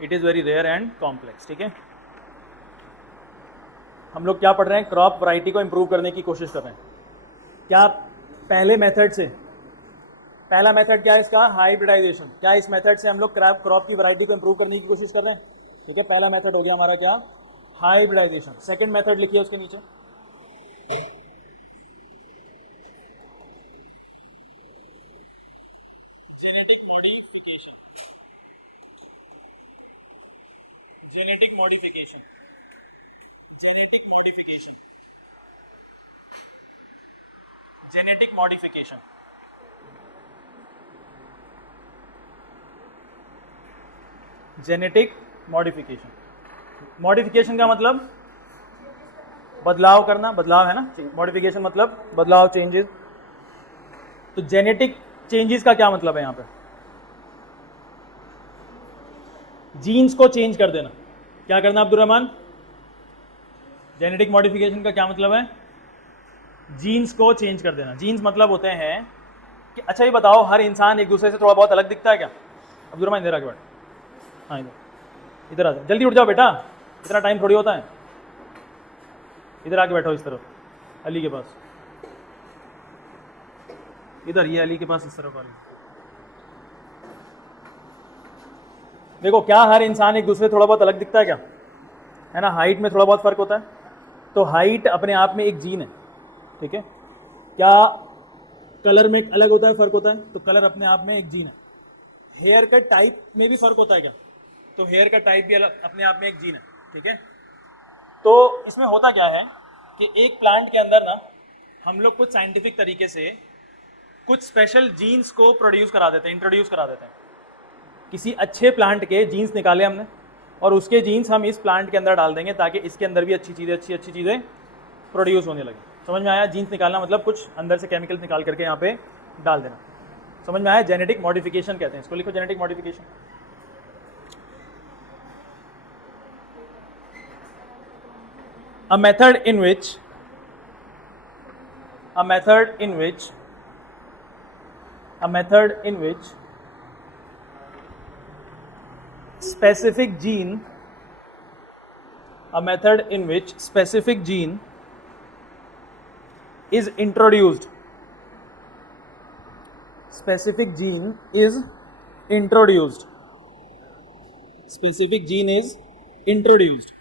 it is very rare and complex. ठीक है, हम लोग क्या पढ़ रहे हैं, क्रॉप वैरायटी को इंप्रूव करने की कोशिश कर रहे हैं। क्या पहले मेथड से, पहला मेथड क्या है इसका, हाइब्रिडाइजेशन, क्या इस मेथड से हम लोग क्रॉप की वैरायटी को इंप्रूव करने की कोशिश कर रहे हैं। ठीक है, पहला मेथड हो गया हमारा क्या, हाइब्रिडाइजेशन। सेकंड मेथड लिखिए उसके नीचे, genetic modification, genetic modification, genetic modification, genetic modification. Modification का मतलब बदलाव करना, बदलाव है ना, मॉडिफिकेशन मतलब बदलाव, चेंजेस। तो जेनेटिक चेंजेस का क्या मतलब है यहाँ पे, जीन्स को चेंज कर देना। क्या करना अब्दुल रहमान, जेनेटिक मॉडिफिकेशन का क्या मतलब है, जीन्स को चेंज कर देना। जीन्स मतलब होते हैं कि, अच्छा ये बताओ, हर इंसान एक दूसरे से थोड़ा बहुत अलग दिखता है क्या। अब्दुल रहमान इधर आके बैठ, हाँ इधर आ जाओ, जल्दी उठ जाओ बेटा, इतना टाइम थोड़ी होता है। इधर आके बैठो इस तरफ, अली के पास, इधर, ये अली के पास इस तरफ वाली। देखो, क्या हर इंसान एक दूसरे थोड़ा बहुत अलग दिखता है क्या, है ना, हाइट में थोड़ा बहुत फर्क होता है, तो हाइट अपने आप में एक जीन है। ठीक है, क्या कलर में अलग होता है, फर्क होता है, तो कलर अपने आप में एक जीन है। हेयर का टाइप में भी फर्क होता है क्या, तो हेयर का टाइप भी अलग अपने आप में एक जीन है। ठीक है, तो इसमें होता क्या है कि एक प्लांट के अंदर ना हम लोग कुछ साइंटिफिक तरीके से कुछ स्पेशल जीन्स को प्रोड्यूस करा देते हैं, इंट्रोड्यूस करा देते हैं। किसी अच्छे प्लांट के जीन्स निकाले हमने और उसके जीन्स हम इस प्लांट के अंदर डाल देंगे ताकि इसके अंदर भी अच्छी चीज़ें प्रोड्यूस होने लगे। समझ में आया, जीन्स निकालना मतलब कुछ अंदर से केमिकल्स निकाल करके यहाँ पे डाल देना। समझ में आया, जेनेटिक मॉडिफिकेशन कहते हैं इसको, लिखो genetic modification. A method in which specific gene is introduced. Specific gene is introduced. Specific gene is introduced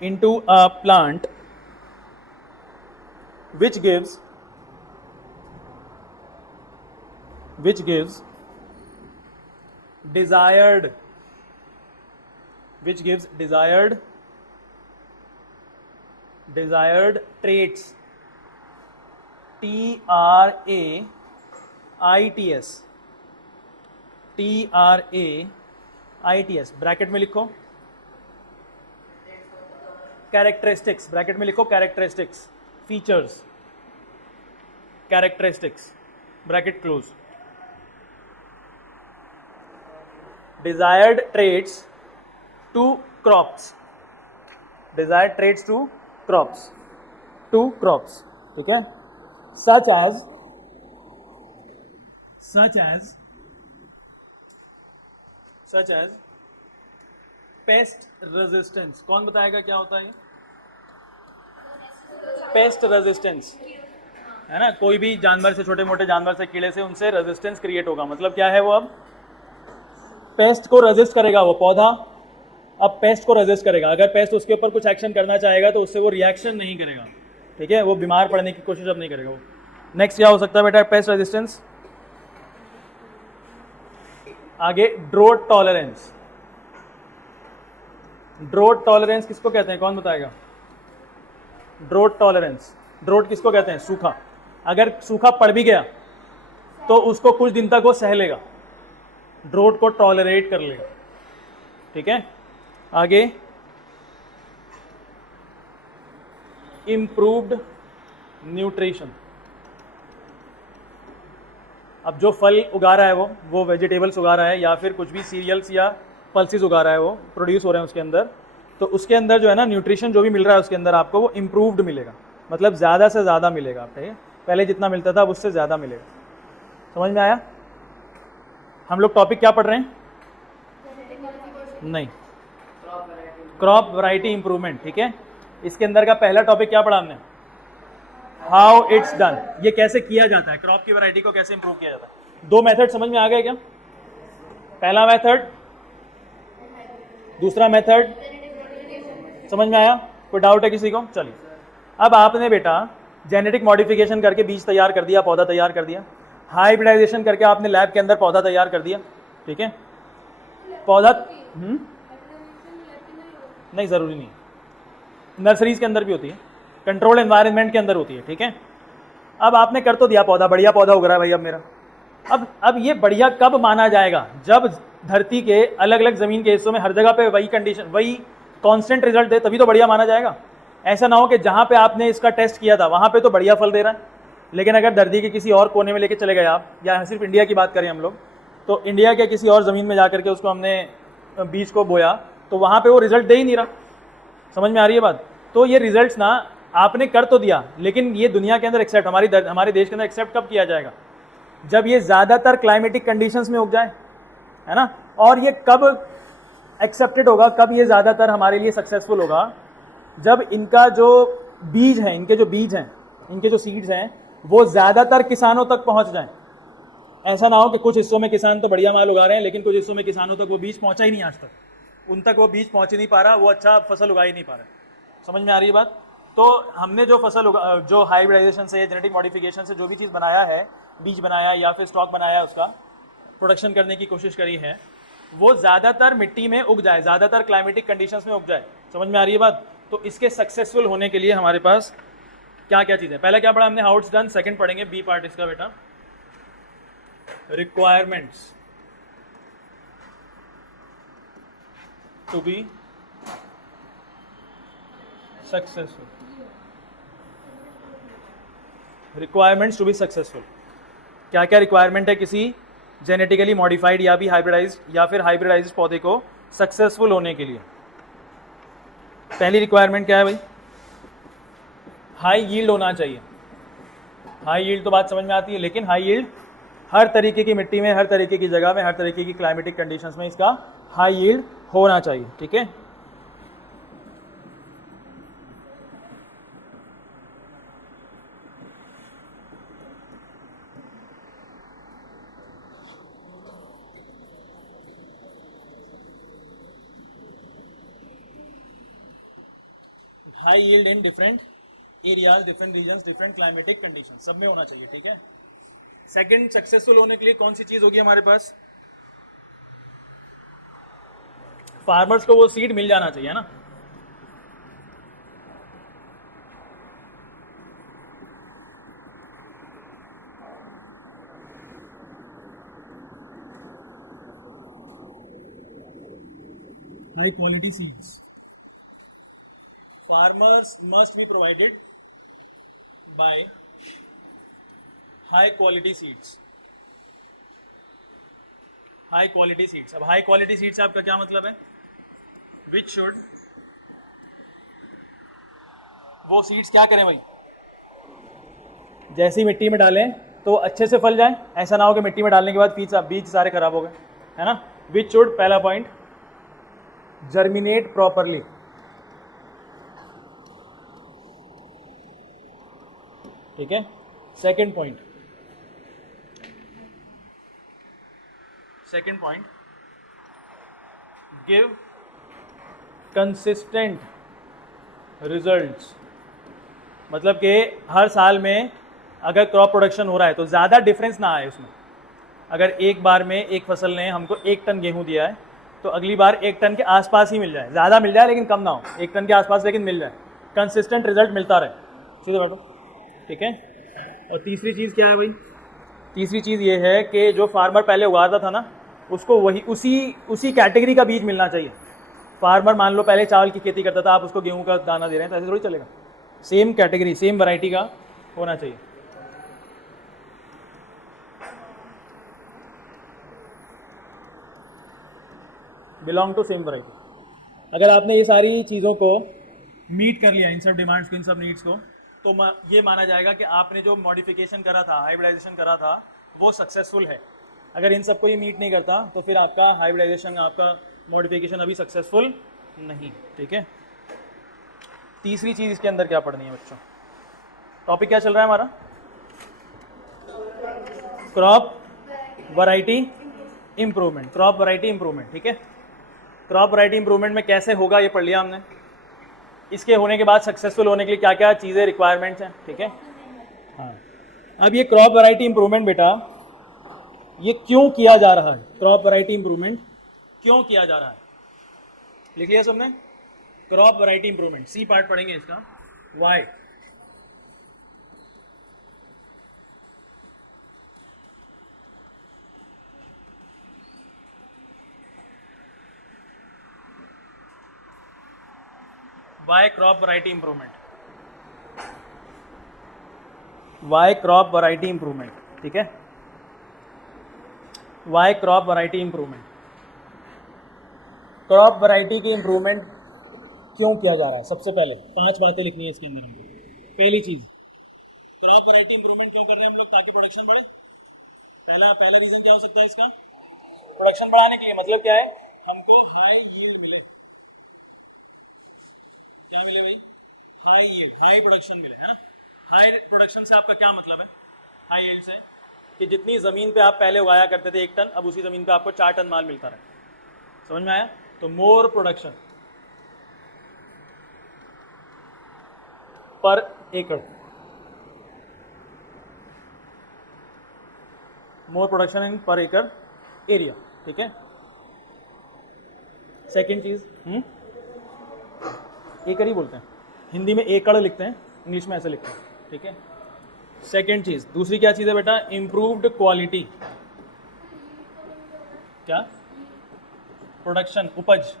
into a plant which gives desired traits, TRAITS, bracket में लिखो कैरेक्टरिस्टिक्स, ब्रैकेट में लिखो characteristics, features, characteristics, bracket close. Desired traits to crops, desired traits to crops, ठीक है, such as paste resistance. कौन बताएगा क्या होता है ये पेस्ट रेजिस्टेंस? है ना, कोई भी जानवर से, छोटे मोटे जानवर से, कीड़े से, उनसे रेजिस्टेंस क्रिएट होगा। मतलब क्या है वो, अब पेस्ट को रेजिस्ट करेगा वो पौधा, अब पेस्ट को रेजिस्ट करेगा। अगर पेस्ट उसके ऊपर कुछ एक्शन करना चाहेगा तो उससे वो रिएक्शन नहीं करेगा, ठीक है, वो बीमार पड़ने की कोशिश अब नहीं करेगा वो। नेक्स्ट क्या हो सकता है बेटा, पेस्ट रेजिस्टेंस। आगे ड्रोट टॉलरेंस। ड्रोट टॉलरेंस किसको कहते हैं, कौन बताएगा? ड्रोट टॉलरेंस, ड्रोट किसको कहते हैं? सूखा। अगर सूखा पड़ भी गया तो उसको कुछ दिन तक वो सह लेगा, ड्रोट को टॉलरेट कर लेगा, ठीक है। आगे इंप्रूव्ड न्यूट्रिशन। अब जो फल उगा रहा है वो वेजिटेबल्स उगा रहा है या फिर कुछ भी सीरियल्स या पल्सेस उगा रहा है, वो प्रोड्यूस हो रहे हैं उसके अंदर, तो उसके अंदर जो है ना न्यूट्रिशन जो भी मिल रहा है उसके अंदर आपको वो इम्प्रूव्ड मिलेगा, मतलब ज़्यादा से ज़्यादा मिलेगा आपको, पहले जितना मिलता था उससे ज़्यादा मिलेगा। समझ में आया? हम लोग टॉपिक क्या पढ़ रहे हैं? नहीं, क्रॉप वैरायटी इंप्रूवमेंट, ठीक है। इसके अंदर का पहला टॉपिक क्या पढ़ा हमने? हाउ इट्स डन, ये कैसे किया जाता है, क्रॉप की वैरायटी को कैसे इंप्रूव किया जाता है। दो मेथड समझ में आ गए क्या? पहला मेथड, दूसरा मेथड, समझ में आया? कोई डाउट है किसी को? चलिए, अब आपने बेटा जेनेटिक मॉडिफिकेशन करके बीज तैयार कर दिया, पौधा तैयार कर दिया, हाइब्रिडाइजेशन करके आपने लैब के अंदर पौधा तैयार कर दिया, ठीक है। पौधा नहीं, जरूरी नहीं, नर्सरीज के अंदर भी होती है, कंट्रोल एनवायरनमेंट के अंदर होती है, ठीक है। अब आपने कर तो दिया पौधा, बढ़िया पौधा उग रहा है भाई अब मेरा। अब ये बढ़िया कब माना जाएगा? जब धरती के अलग अलग जमीन के हिस्सों में हर जगह पे वही कंडीशन, वही कांस्टेंट रिजल्ट दे, तभी तो बढ़िया माना जाएगा। ऐसा ना हो कि जहां पे आपने इसका टेस्ट किया था वहां पे तो बढ़िया फल दे रहा है, लेकिन अगर धरती के किसी और कोने में लेके चले गए आप, या सिर्फ इंडिया की बात करें हम लोग, तो इंडिया के किसी और ज़मीन में जाकर के उसको हमने बीज को बोया तो वहाँ पे वो रिजल्ट दे ही नहीं रहा। समझ में आ रही है बात? तो ये रिजल्ट्स ना आपने कर तो दिया, लेकिन ये दुनिया के अंदर एक्सेप्ट, हमारे देश के अंदर एक्सेप्ट कब किया जाएगा? जब ये ज़्यादातर क्लाइमेटिक कंडीशंस में उग जाए, है ना। और ये कब एक्सेप्टेड होगा, कब ये ज़्यादातर हमारे लिए सक्सेसफुल होगा? जब इनका जो बीज है, इनके जो सीड्स हैं वो ज़्यादातर किसानों तक पहुँच जाएं। ऐसा ना हो कि कुछ हिस्सों में किसान तो बढ़िया माल उगा रहे हैं, लेकिन कुछ हिस्सों में किसानों तक वो बीज पहुंचा ही नहीं, आज तक उन तक वो बीज पहुंच ही नहीं पा रहा, वो अच्छा फसल उगा ही नहीं पा रहा। समझ में आ रही है बात? तो हमने जो फसल जो हाइब्रिडाइजेशन से, जेनेटिक मॉडिफिकेशन से जो भी चीज़ बनाया है, बीज बनाया या फिर स्टॉक बनाया, उसका प्रोडक्शन करने की कोशिश करी है, वो ज़्यादातर मिट्टी में उग जाए, ज़्यादातर क्लाइमेटिक कंडीशंस में उग जाए। समझ में आ रही है बात? तो इसके सक्सेसफुल होने के लिए हमारे पास क्या क्या चीज़ें, पहले क्या पढ़ा हमने? How it's done. सेकंड पढ़ेंगे बी पार्ट इसका बेटा, requirements to be successful, requirements to be successful। क्या क्या रिक्वायरमेंट है किसी जेनेटिकली मॉडिफाइड या भी हाइब्रिडाइज्ड या फिर हाइब्रिडाइज्ड पौधे को सक्सेसफुल होने के लिए? पहली रिक्वायरमेंट क्या है भाई? हाई यील्ड होना चाहिए। हाई यील्ड तो बात समझ में आती है, लेकिन हाई यील्ड हर तरीके की मिट्टी में, हर तरीके की जगह में, हर तरीके की क्लाइमेटिक कंडीशंस में इसका हाई यील्ड होना चाहिए, ठीक है। High yield in different areas, different regions, different climatic condition, सब में होना चाहिए, ठीक है। सेकंड, सक्सेसफुल होने के लिए कौन सी चीज होगी हमारे पास? फार्मर्स को वो सीड मिल जाना चाहिए ना। High quality seeds, farmers must be provided by high quality seeds। High quality seeds, अब हाई क्वालिटी सीड्स आपका क्या मतलब है? which should वो सीड्स क्या करें भाई, जैसी मिट्टी में डालें तो अच्छे से फल जाए, ऐसा ना हो कि मिट्टी में डालने के बाद बीज सारे खराब हो गए, है ना। विच शुड, पहला पॉइंट, जर्मिनेट प्रॉपरली। ठीक है। Second point, give consistent results. मतलब कि हर साल में अगर क्रॉप प्रोडक्शन हो रहा है तो ज़्यादा डिफरेंस ना आए उसमें। अगर एक बार में एक फसल ने हमको 1 टन गेहूं दिया है तो अगली बार 1 टन के आसपास ही मिल जाए, ज़्यादा मिल जाए लेकिन कम ना हो, 1 टन के आसपास लेकिन मिल जाए, कंसिस्टेंट रिजल्ट मिलता रहे। सीधे बैठो। ठीक है। और तीसरी चीज़ क्या है भाई, तीसरी चीज़ ये है कि जो फार्मर पहले उगाता था ना, उसको वही उसी कैटेगरी का बीज मिलना चाहिए। फार्मर मान लो पहले चावल की खेती करता था, आप उसको गेहूं का दाना दे रहे हैं तो ऐसे थोड़ी चलेगा। सेम कैटेगरी, सेम वैरायटी का होना चाहिए। Belong to same variety. अगर आपने ये सारी चीज़ों को मीट कर लिया, इन सब डिमांड्स को, इन सब नीड्स को, तो ये माना जाएगा कि आपने जो मॉडिफिकेशन करा था, हाइब्रिडाइजेशन करा था, वो सक्सेसफुल है। अगर इन सबको ये मीट नहीं करता तो फिर आपका हाइब्रिडाइजेशन, आपका मॉडिफिकेशन अभी सक्सेसफुल नहीं। ठीक है। तीसरी चीज़ इसके अंदर क्या पढ़नी है बच्चों, टॉपिक क्या चल रहा है हमारा, crop variety improvement. Crop variety improvement. ठीक है। क्रॉप वैरायटी इंप्रूवमेंट में कैसे होगा ये पढ़ लिया हमने। इसके होने के बाद सक्सेसफुल होने के लिए क्या क्या चीज़ें, रिक्वायरमेंट्स हैं। ठीक है। हाँ, अब ये क्रॉप वैरायटी इंप्रूवमेंट बेटा, ये क्यों किया जा रहा है, क्रॉप वैरायटी इंप्रूवमेंट क्यों किया जा रहा है, लिख लिया सबने। Crop variety improvement, C part पढ़ेंगे इसका, why. Why crop variety improvement, why crop variety improvement. ठीक है। Why crop variety improvement, crop variety की इंप्रूवमेंट क्यों किया जा रहा है। सबसे पहले 5 बातें लिखनी है इसके अंदर हमको। पहली चीज, क्रॉप वैरायटी इंप्रूवमेंट क्यों कर रहे हैं हम लोग, ताकि प्रोडक्शन बढ़े। पहला रीजन क्या हो सकता है इसका, प्रोडक्शन बढ़ाने के लिए। मतलब क्या है, हमको हाई यील्ड मिले। क्या मिले भाई, हाई यील्ड, हाई प्रोडक्शन मिले, है ना। हाई प्रोडक्शन से आपका क्या मतलब है, हाई यील्ड से कि जितनी जमीन पे आप पहले उगाया करते थे 1 टन, अब उसी जमीन पे आपको 4 टन माल मिलता रहे। समझ में आया। तो मोर प्रोडक्शन पर एकड़, मोर प्रोडक्शन इन पर एकड़ एरिया। ठीक है। सेकेंड चीज, एकड़ ही बोलते हैं, हिंदी में एकड़ लिखते हैं, इंग्लिश में ऐसे लिखते हैं। ठीक है। सेकेंड चीज, दूसरी क्या चीज है बेटा, इंप्रूव्ड क्वालिटी। क्या, प्रोडक्शन, उपज,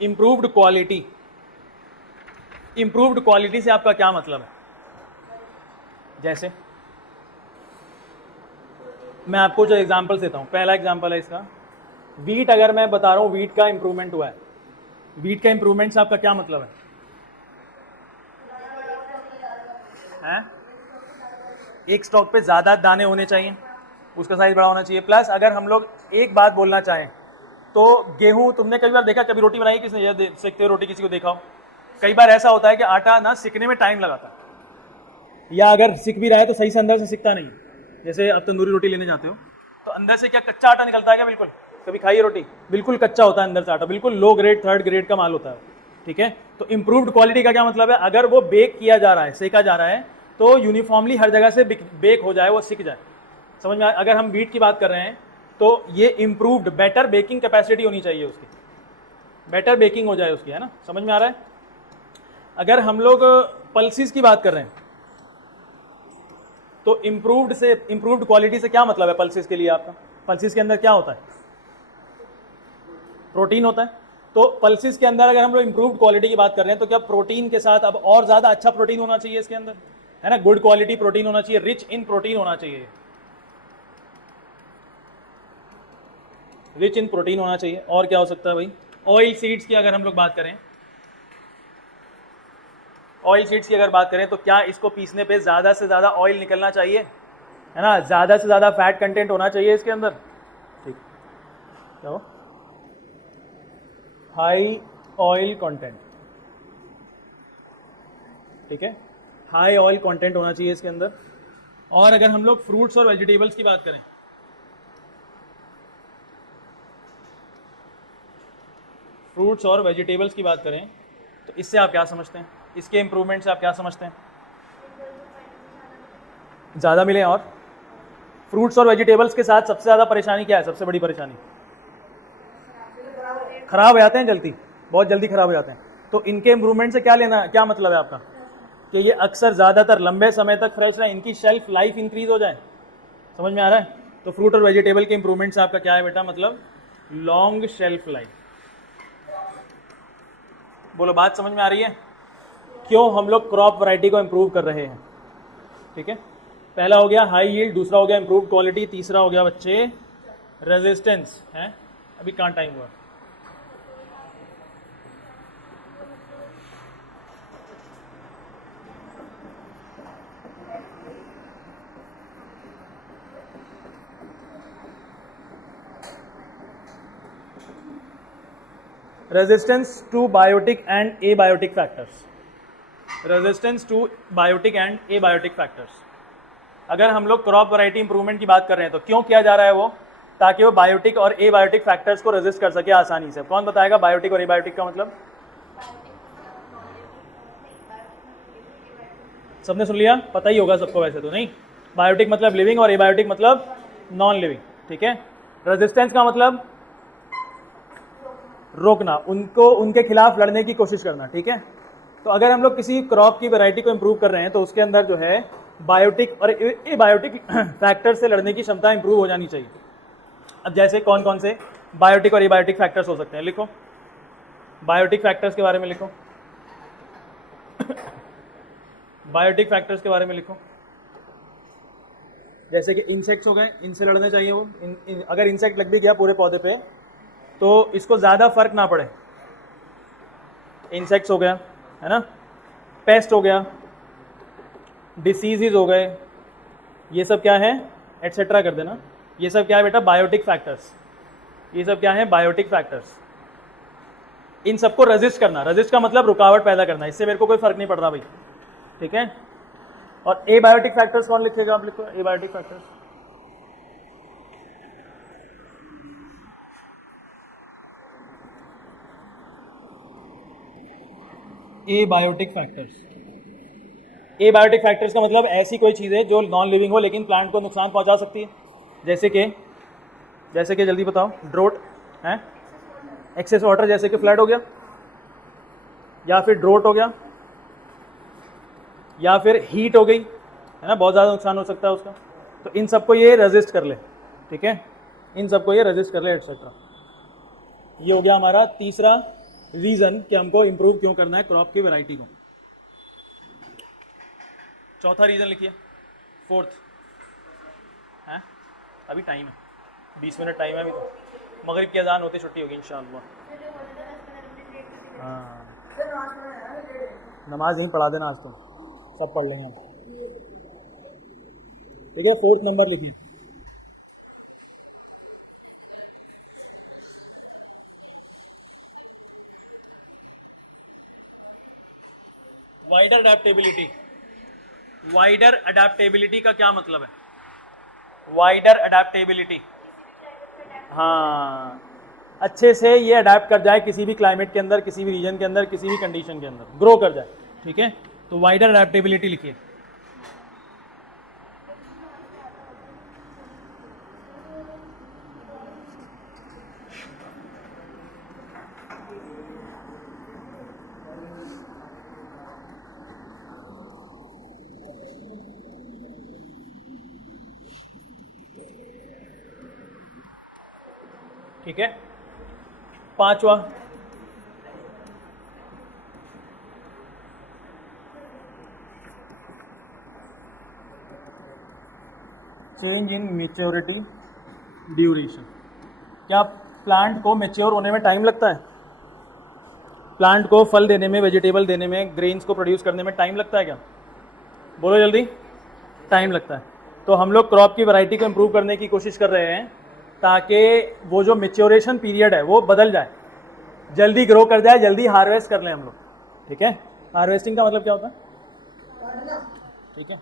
इंप्रूव्ड क्वालिटी। इंप्रूव्ड क्वालिटी से आपका क्या मतलब है, जैसे मैं आपको जो एग्जांपल देता हूं, पहला एग्जांपल है इसका, वीट। अगर मैं बता रहा हूं वीट का इंप्रूवमेंट हुआ है, वीट का इंप्रूवमेंट से आपका क्या मतलब है? एक स्टॉक पे ज्यादा दाने होने चाहिए, उसका साइज बड़ा होना चाहिए। प्लस अगर हम लोग एक बात बोलना चाहें तो गेहूं, तुमने कई बार देखा, कभी रोटी बनाई किसने, ये सेकते हो रोटी, किसी को देखा हो। कई बार ऐसा होता है कि आटा ना सिकने में टाइम लगाता है, या अगर सिक भी रहा है तो सही से अंदर से सिकता नहीं। जैसे आप तंदूरी रोटी लेने जाते हो तो अंदर से क्या कच्चा आटा निकलता है क्या, बिल्कुल। कभी खाइए रोटी, बिल्कुल कच्चा होता है अंदर से आटा, बिल्कुल लो ग्रेड, 3rd ग्रेड का माल होता है। ठीक है। तो इंप्रूव्ड क्वालिटी का क्या मतलब है, अगर वो बेक किया जा रहा है, सेका जा रहा है, तो यूनिफॉर्मली हर जगह से बेक हो जाए, वो सिक जाए। समझ में। अगर हम वीट की बात कर रहे हैं तो ये इंप्रूव्ड, बेटर बेकिंग कैपेसिटी होनी चाहिए उसकी, बेटर बेकिंग हो जाए उसकी, है ना। समझ में आ रहा है। अगर हम लोग पल्सेस की बात कर रहे हैं तो इंप्रूव्ड क्वालिटी से क्या मतलब है पल्सेस के लिए आपका, पल्सेस के अंदर क्या होता है, प्रोटीन होता है। तो पल्सेस के अंदर अगर हम लोग इंप्रूव्ड क्वालिटी की बात कर रहे हैं तो क्या प्रोटीन के साथ अब और ज्यादा अच्छा प्रोटीन होना चाहिए इसके अंदर, है ना। गुड क्वालिटी प्रोटीन होना चाहिए, रिच इन प्रोटीन होना चाहिए, रिच इन प्रोटीन होना चाहिए। और क्या हो सकता है भाई, ऑयल सीड्स की अगर हम लोग बात करें ऑयल सीड्स की अगर बात करें तो क्या इसको पीसने पे ज़्यादा से ज़्यादा ऑयल निकलना चाहिए, है ना, ज़्यादा से ज़्यादा फैट कंटेंट होना चाहिए इसके अंदर, ठीक, क्या हो, हाई ऑयल कंटेंट, ठीक है, हाई ऑयल कंटेंट होना चाहिए इसके अंदर। और अगर हम लोग फ्रूट्स और वेजिटेबल्स की बात करें, फ्रूट्स और वेजिटेबल्स की बात करें तो इससे आप क्या समझते हैं, इसके इम्प्रूवमेंट से आप क्या समझते हैं, ज़्यादा मिले। और फ्रूट्स और वेजिटेबल्स के साथ सबसे ज़्यादा परेशानी क्या है, सबसे बड़ी परेशानी, खराब हो जाते हैं जल्दी, बहुत जल्दी खराब हो जाते हैं। तो इनके इम्प्रूवमेंट से क्या लेना, क्या मतलब है आपका, कि ये अक्सर ज़्यादातर लंबे समय तक फ्रेश रहें, इनकी शेल्फ लाइफ इंक्रीज हो जाए, समझ में आ रहा है। तो फ्रूट और वेजिटेबल के इम्प्रूवमेंट से आपका क्या है बेटा, मतलब लॉन्ग शेल्फ लाइफ। बोलो बात समझ में आ रही है, क्यों हम लोग क्रॉप वैरायटी को इम्प्रूव कर रहे हैं, ठीक है। पहला हो गया हाई यील्ड, दूसरा हो गया इम्प्रूव क्वालिटी, तीसरा हो गया बच्चे रेजिस्टेंस, है। अभी कहाँ टाइम हुआ, resistance to biotic and abiotic factors, resistance to biotic and abiotic factors. अगर हम लोग क्रॉप वैरायटी इंप्रूवमेंट की बात कर रहे हैं तो क्यों किया जा रहा है वो, ताकि वो बायोटिक और एबायोटिक फैक्टर्स को रेजिस्ट कर सके आसानी से। कौन बताएगा बायोटिक और एबायोटिक का मतलब, सबने सुन लिया, पता ही होगा सबको वैसे तो, नहीं, बायोटिक मतलब लिविंग और एबायोटिक मतलब नॉन लिविंग, ठीक है। रेजिस्टेंस का मतलब रोकना, उनको उनके खिलाफ लड़ने की कोशिश करना, ठीक है। तो अगर हम लोग किसी क्रॉप की वैरायटी को इंप्रूव कर रहे हैं तो उसके अंदर जो है बायोटिक और एबायोटिक फैक्टर से लड़ने की क्षमता इंप्रूव हो जानी चाहिए। अब जैसे कौन कौन से बायोटिक और एबायोटिक फैक्टर्स हो सकते हैं, लिखो, बायोटिक फैक्टर्स के बारे में लिखो, बायोटिक फैक्टर्स के बारे में लिखो। जैसे कि इंसेक्ट्स हो गए, इनसे लड़ने चाहिए वो, अगर इंसेक्ट लग भी गया पूरे पौधे पे तो इसको ज़्यादा फर्क ना पड़े, इंसेक्ट्स हो गया, है ना, पेस्ट हो गया, डिसीजेज हो गए, ये सब क्या है, एटसेट्रा कर देना, ये सब क्या है बेटा, बायोटिक फैक्टर्स, ये सब क्या है, बायोटिक फैक्टर्स। इन सबको रेजिस्ट करना, रेजिस्ट का मतलब रुकावट पैदा करना, इससे मेरे को कोई फर्क नहीं पड़ रहा भाई, ठीक है। और एबायोटिक फैक्टर्स कौन लिखेगा, आप लिखो abiotic factors, abiotic factors. Abiotic factors का मतलब ऐसी कोई चीज़ है जो नॉन लिविंग हो लेकिन प्लांट को नुकसान पहुंचा सकती है, जैसे कि जल्दी बताओ, ड्रोट है, एक्सेस वाटर, जैसे कि फ्लड हो गया, या फिर ड्रोट हो गया, या फिर हीट हो गई, है ना, बहुत ज़्यादा नुकसान हो सकता है उसका। तो इन सबको ये रेजिस्ट कर ले, ठीक है, इन सबको ये रेजिस्ट कर ले एटसेट्रा। ये हो गया हमारा तीसरा रीज़न कि हमको इम्प्रूव क्यों करना है क्रॉप की वैरायटी को। चौथा रीज़न लिखिए, फोर्थ है, अभी टाइम है, 20 मिनट टाइम है अभी, तो मगरिब की अजान होती छुट्टी होगी इंशाअल्लाह। हाँ, नमाज नहीं पढ़ा देना आज, तो सब पढ़ लेंगे, ठीक है। फोर्थ नंबर लिखिए, वाइडर अडेप्टेबिलिटी। वाइडर अडेप्टेबिलिटी का क्या मतलब है, वाइडर अडेप्टेबिलिटी, हाँ, अच्छे से ये अडेप्ट कर जाए किसी भी क्लाइमेट के अंदर, किसी भी रीजन के अंदर, किसी भी कंडीशन के अंदर ग्रो कर जाए, ठीक है। तो वाइडर अडेप्टेबिलिटी लिखिए। ठीक है, पांचवा, चेंज इन मैच्योरिटी ड्यूरेशन। क्या प्लांट को मैच्योर होने में टाइम लगता है, प्लांट को फल देने में, वेजिटेबल देने में, ग्रेन्स को प्रोड्यूस करने में टाइम लगता है क्या? बोलो जल्दी, टाइम लगता है। तो हम लोग क्रॉप की वैरायटी को इम्प्रूव करने की कोशिश कर रहे हैं ताकि वो जो मेच्योरेशन पीरियड है वो बदल जाए, जल्दी ग्रो कर जाए, जल्दी हार्वेस्ट कर लें हम लोग। ठीक है, हार्वेस्टिंग का मतलब क्या होता है? ठीक है,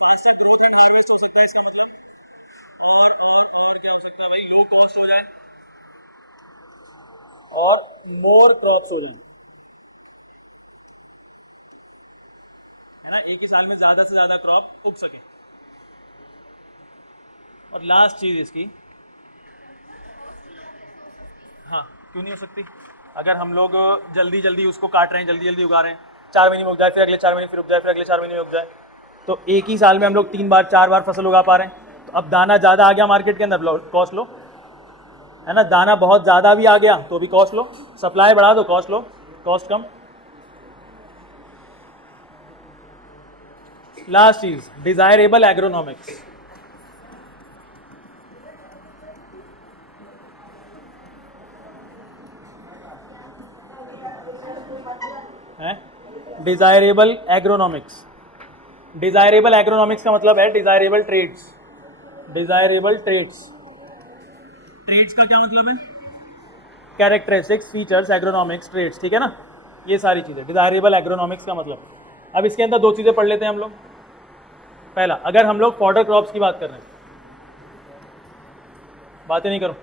फास्टर ग्रोथ एंड हार्वेस्ट हो सकता है इसका मतलब। और क्या हो सकता है भाई? लो कॉस्ट हो जाए और मोर क्रॉप्स हो जाए, है ना, एक ही साल में ज्यादा से ज्यादा क्रॉप उग सके। और लास्ट चीज इसकी, हाँ क्यों नहीं हो सकती? अगर हम लोग जल्दी जल्दी उसको काट रहे हैं, जल्दी जल्दी उगा रहे हैं, 4 महीने में उग जाए, फिर अगले 4 महीने फिर उग जाए, फिर अगले 4 महीने में उग जाए, तो एक ही साल में हम लोग 3 बार 4 बार फसल उगा पा रहे हैं। तो अब दाना ज़्यादा आ गया मार्केट के अंदर, कॉस्ट लो, है ना, दाना बहुत ज़्यादा भी आ गया तो भी कॉस्ट लो, सप्लाई बढ़ा दो कॉस्ट लो, कॉस्ट कम। लास्ट चीज, डिजायरेबल एग्रोनॉमिक्स है। डिजायरेबल एग्रोनॉमिक्स, डिजायरेबल एग्रोनॉमिक्स का मतलब है desirable traits. Desirable traits, traits का क्या मतलब है? कैरेक्टरिस्टिक्स, फीचर्स, एग्रोनॉमिक्स, ट्रेड्स, ठीक है ना, ये सारी चीजें डिजायरेबल एग्रोनॉमिक्स का मतलब। अब इसके अंदर 2 चीजें पढ़ लेते हैं हम लोग। पहला, अगर हम लोग फॉडर क्रॉप्स की बात कर रहे हैं, बातें नहीं करो,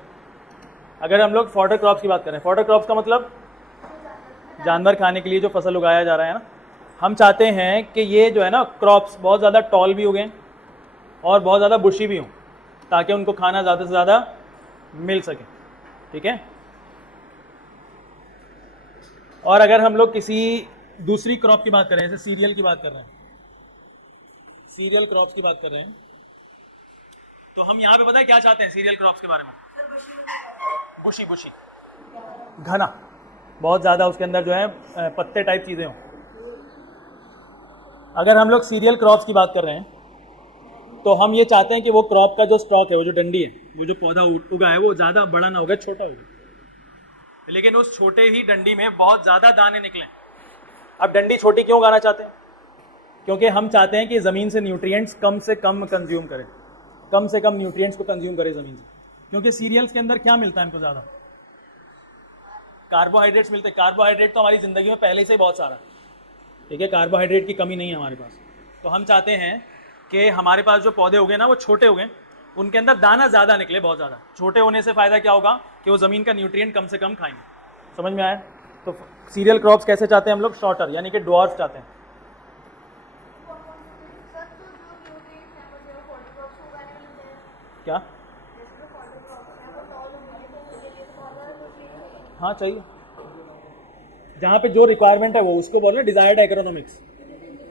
अगर हम लोग फॉडर क्रॉप्स की बात कर रहे हैं, फॉडर क्रॉप्स का मतलब जानवर खाने के लिए जो फसल उगाया जा रहा है ना, हम चाहते हैं कि ये जो है ना क्रॉप्स बहुत ज़्यादा टॉल भी उगें और बहुत ज़्यादा बुशी भी हों, ताकि उनको खाना ज़्यादा से ज़्यादा मिल सके। ठीक है, और अगर हम लोग किसी दूसरी क्रॉप की बात कर रहे हैं, जैसे सीरियल की बात कर रहे हैं, सीरियल क्रॉप्स की बात कर रहे हैं, तो हम यहाँ पे पता है क्या चाहते हैं सीरियल क्रॉप्स के बारे में? बुशी, बुशी, घना, बहुत ज़्यादा उसके अंदर जो है पत्ते टाइप चीज़ें हों। अगर हम लोग सीरियल क्रॉप्स की बात कर रहे हैं तो हम ये चाहते हैं कि वो क्रॉप का जो स्टॉक है, वो जो डंडी है, वो जो पौधा उगा है, वो ज़्यादा बड़ा ना होगा, छोटा होगा, लेकिन उस छोटे ही डंडी में बहुत ज़्यादा दाने निकलें। अब डंडी छोटी क्यों उगाना चाहते हैं? क्योंकि हम चाहते हैं कि ज़मीन से न्यूट्रिएंट्स कम से कम कंज्यूम करें, कम से कम न्यूट्रिएंट्स को कंज्यूम करें ज़मीन से। क्योंकि सीरियल्स के अंदर क्या मिलता है हमको ज़्यादा? कार्बोहाइड्रेट्स मिलते हैं। कार्बोहाइड्रेट तो हमारी ज़िंदगी में पहले से ही बहुत सारा है, ठीक है, कार्बोहाइड्रेट की कमी नहीं है हमारे पास। तो हम चाहते हैं कि हमारे पास जो पौधे उगे ना वो छोटे उगे, उनके अंदर दाना ज़्यादा निकले, बहुत ज़्यादा। छोटे होने से फ़ायदा क्या होगा कि वो ज़मीन का न्यूट्रिएंट कम से कम खाएंगे। समझ में आया? तो सीरियल क्रॉप्स कैसे चाहते हैं हम लोग? शॉर्टर, यानी कि ड्वार्फ चाहते हैं। क्या? हाँ चाहिए, जहाँ पे जो रिक्वायरमेंट है वो उसको बोल रहे हैं डिजायर्ड एग्रोनॉमिक्स।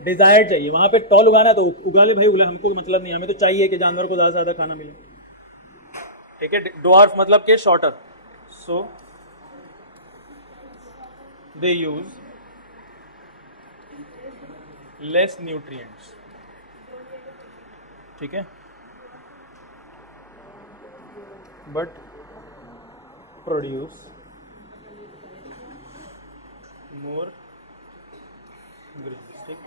डिजायर्ड चाहिए, वहाँ पे टॉल उगाना है तो उगा ले भाई, उगा, हमको मतलब नहीं, हमें तो चाहिए कि जानवर को ज़्यादा से ज़्यादा खाना मिले। ठीक है, ड्वार्फ मतलब के शॉर्टर, सो दे यूज लेस न्यूट्रिएंट्स। ठीक है, बट प्रोड्यूस मोर ग्रीन्स। ठीक,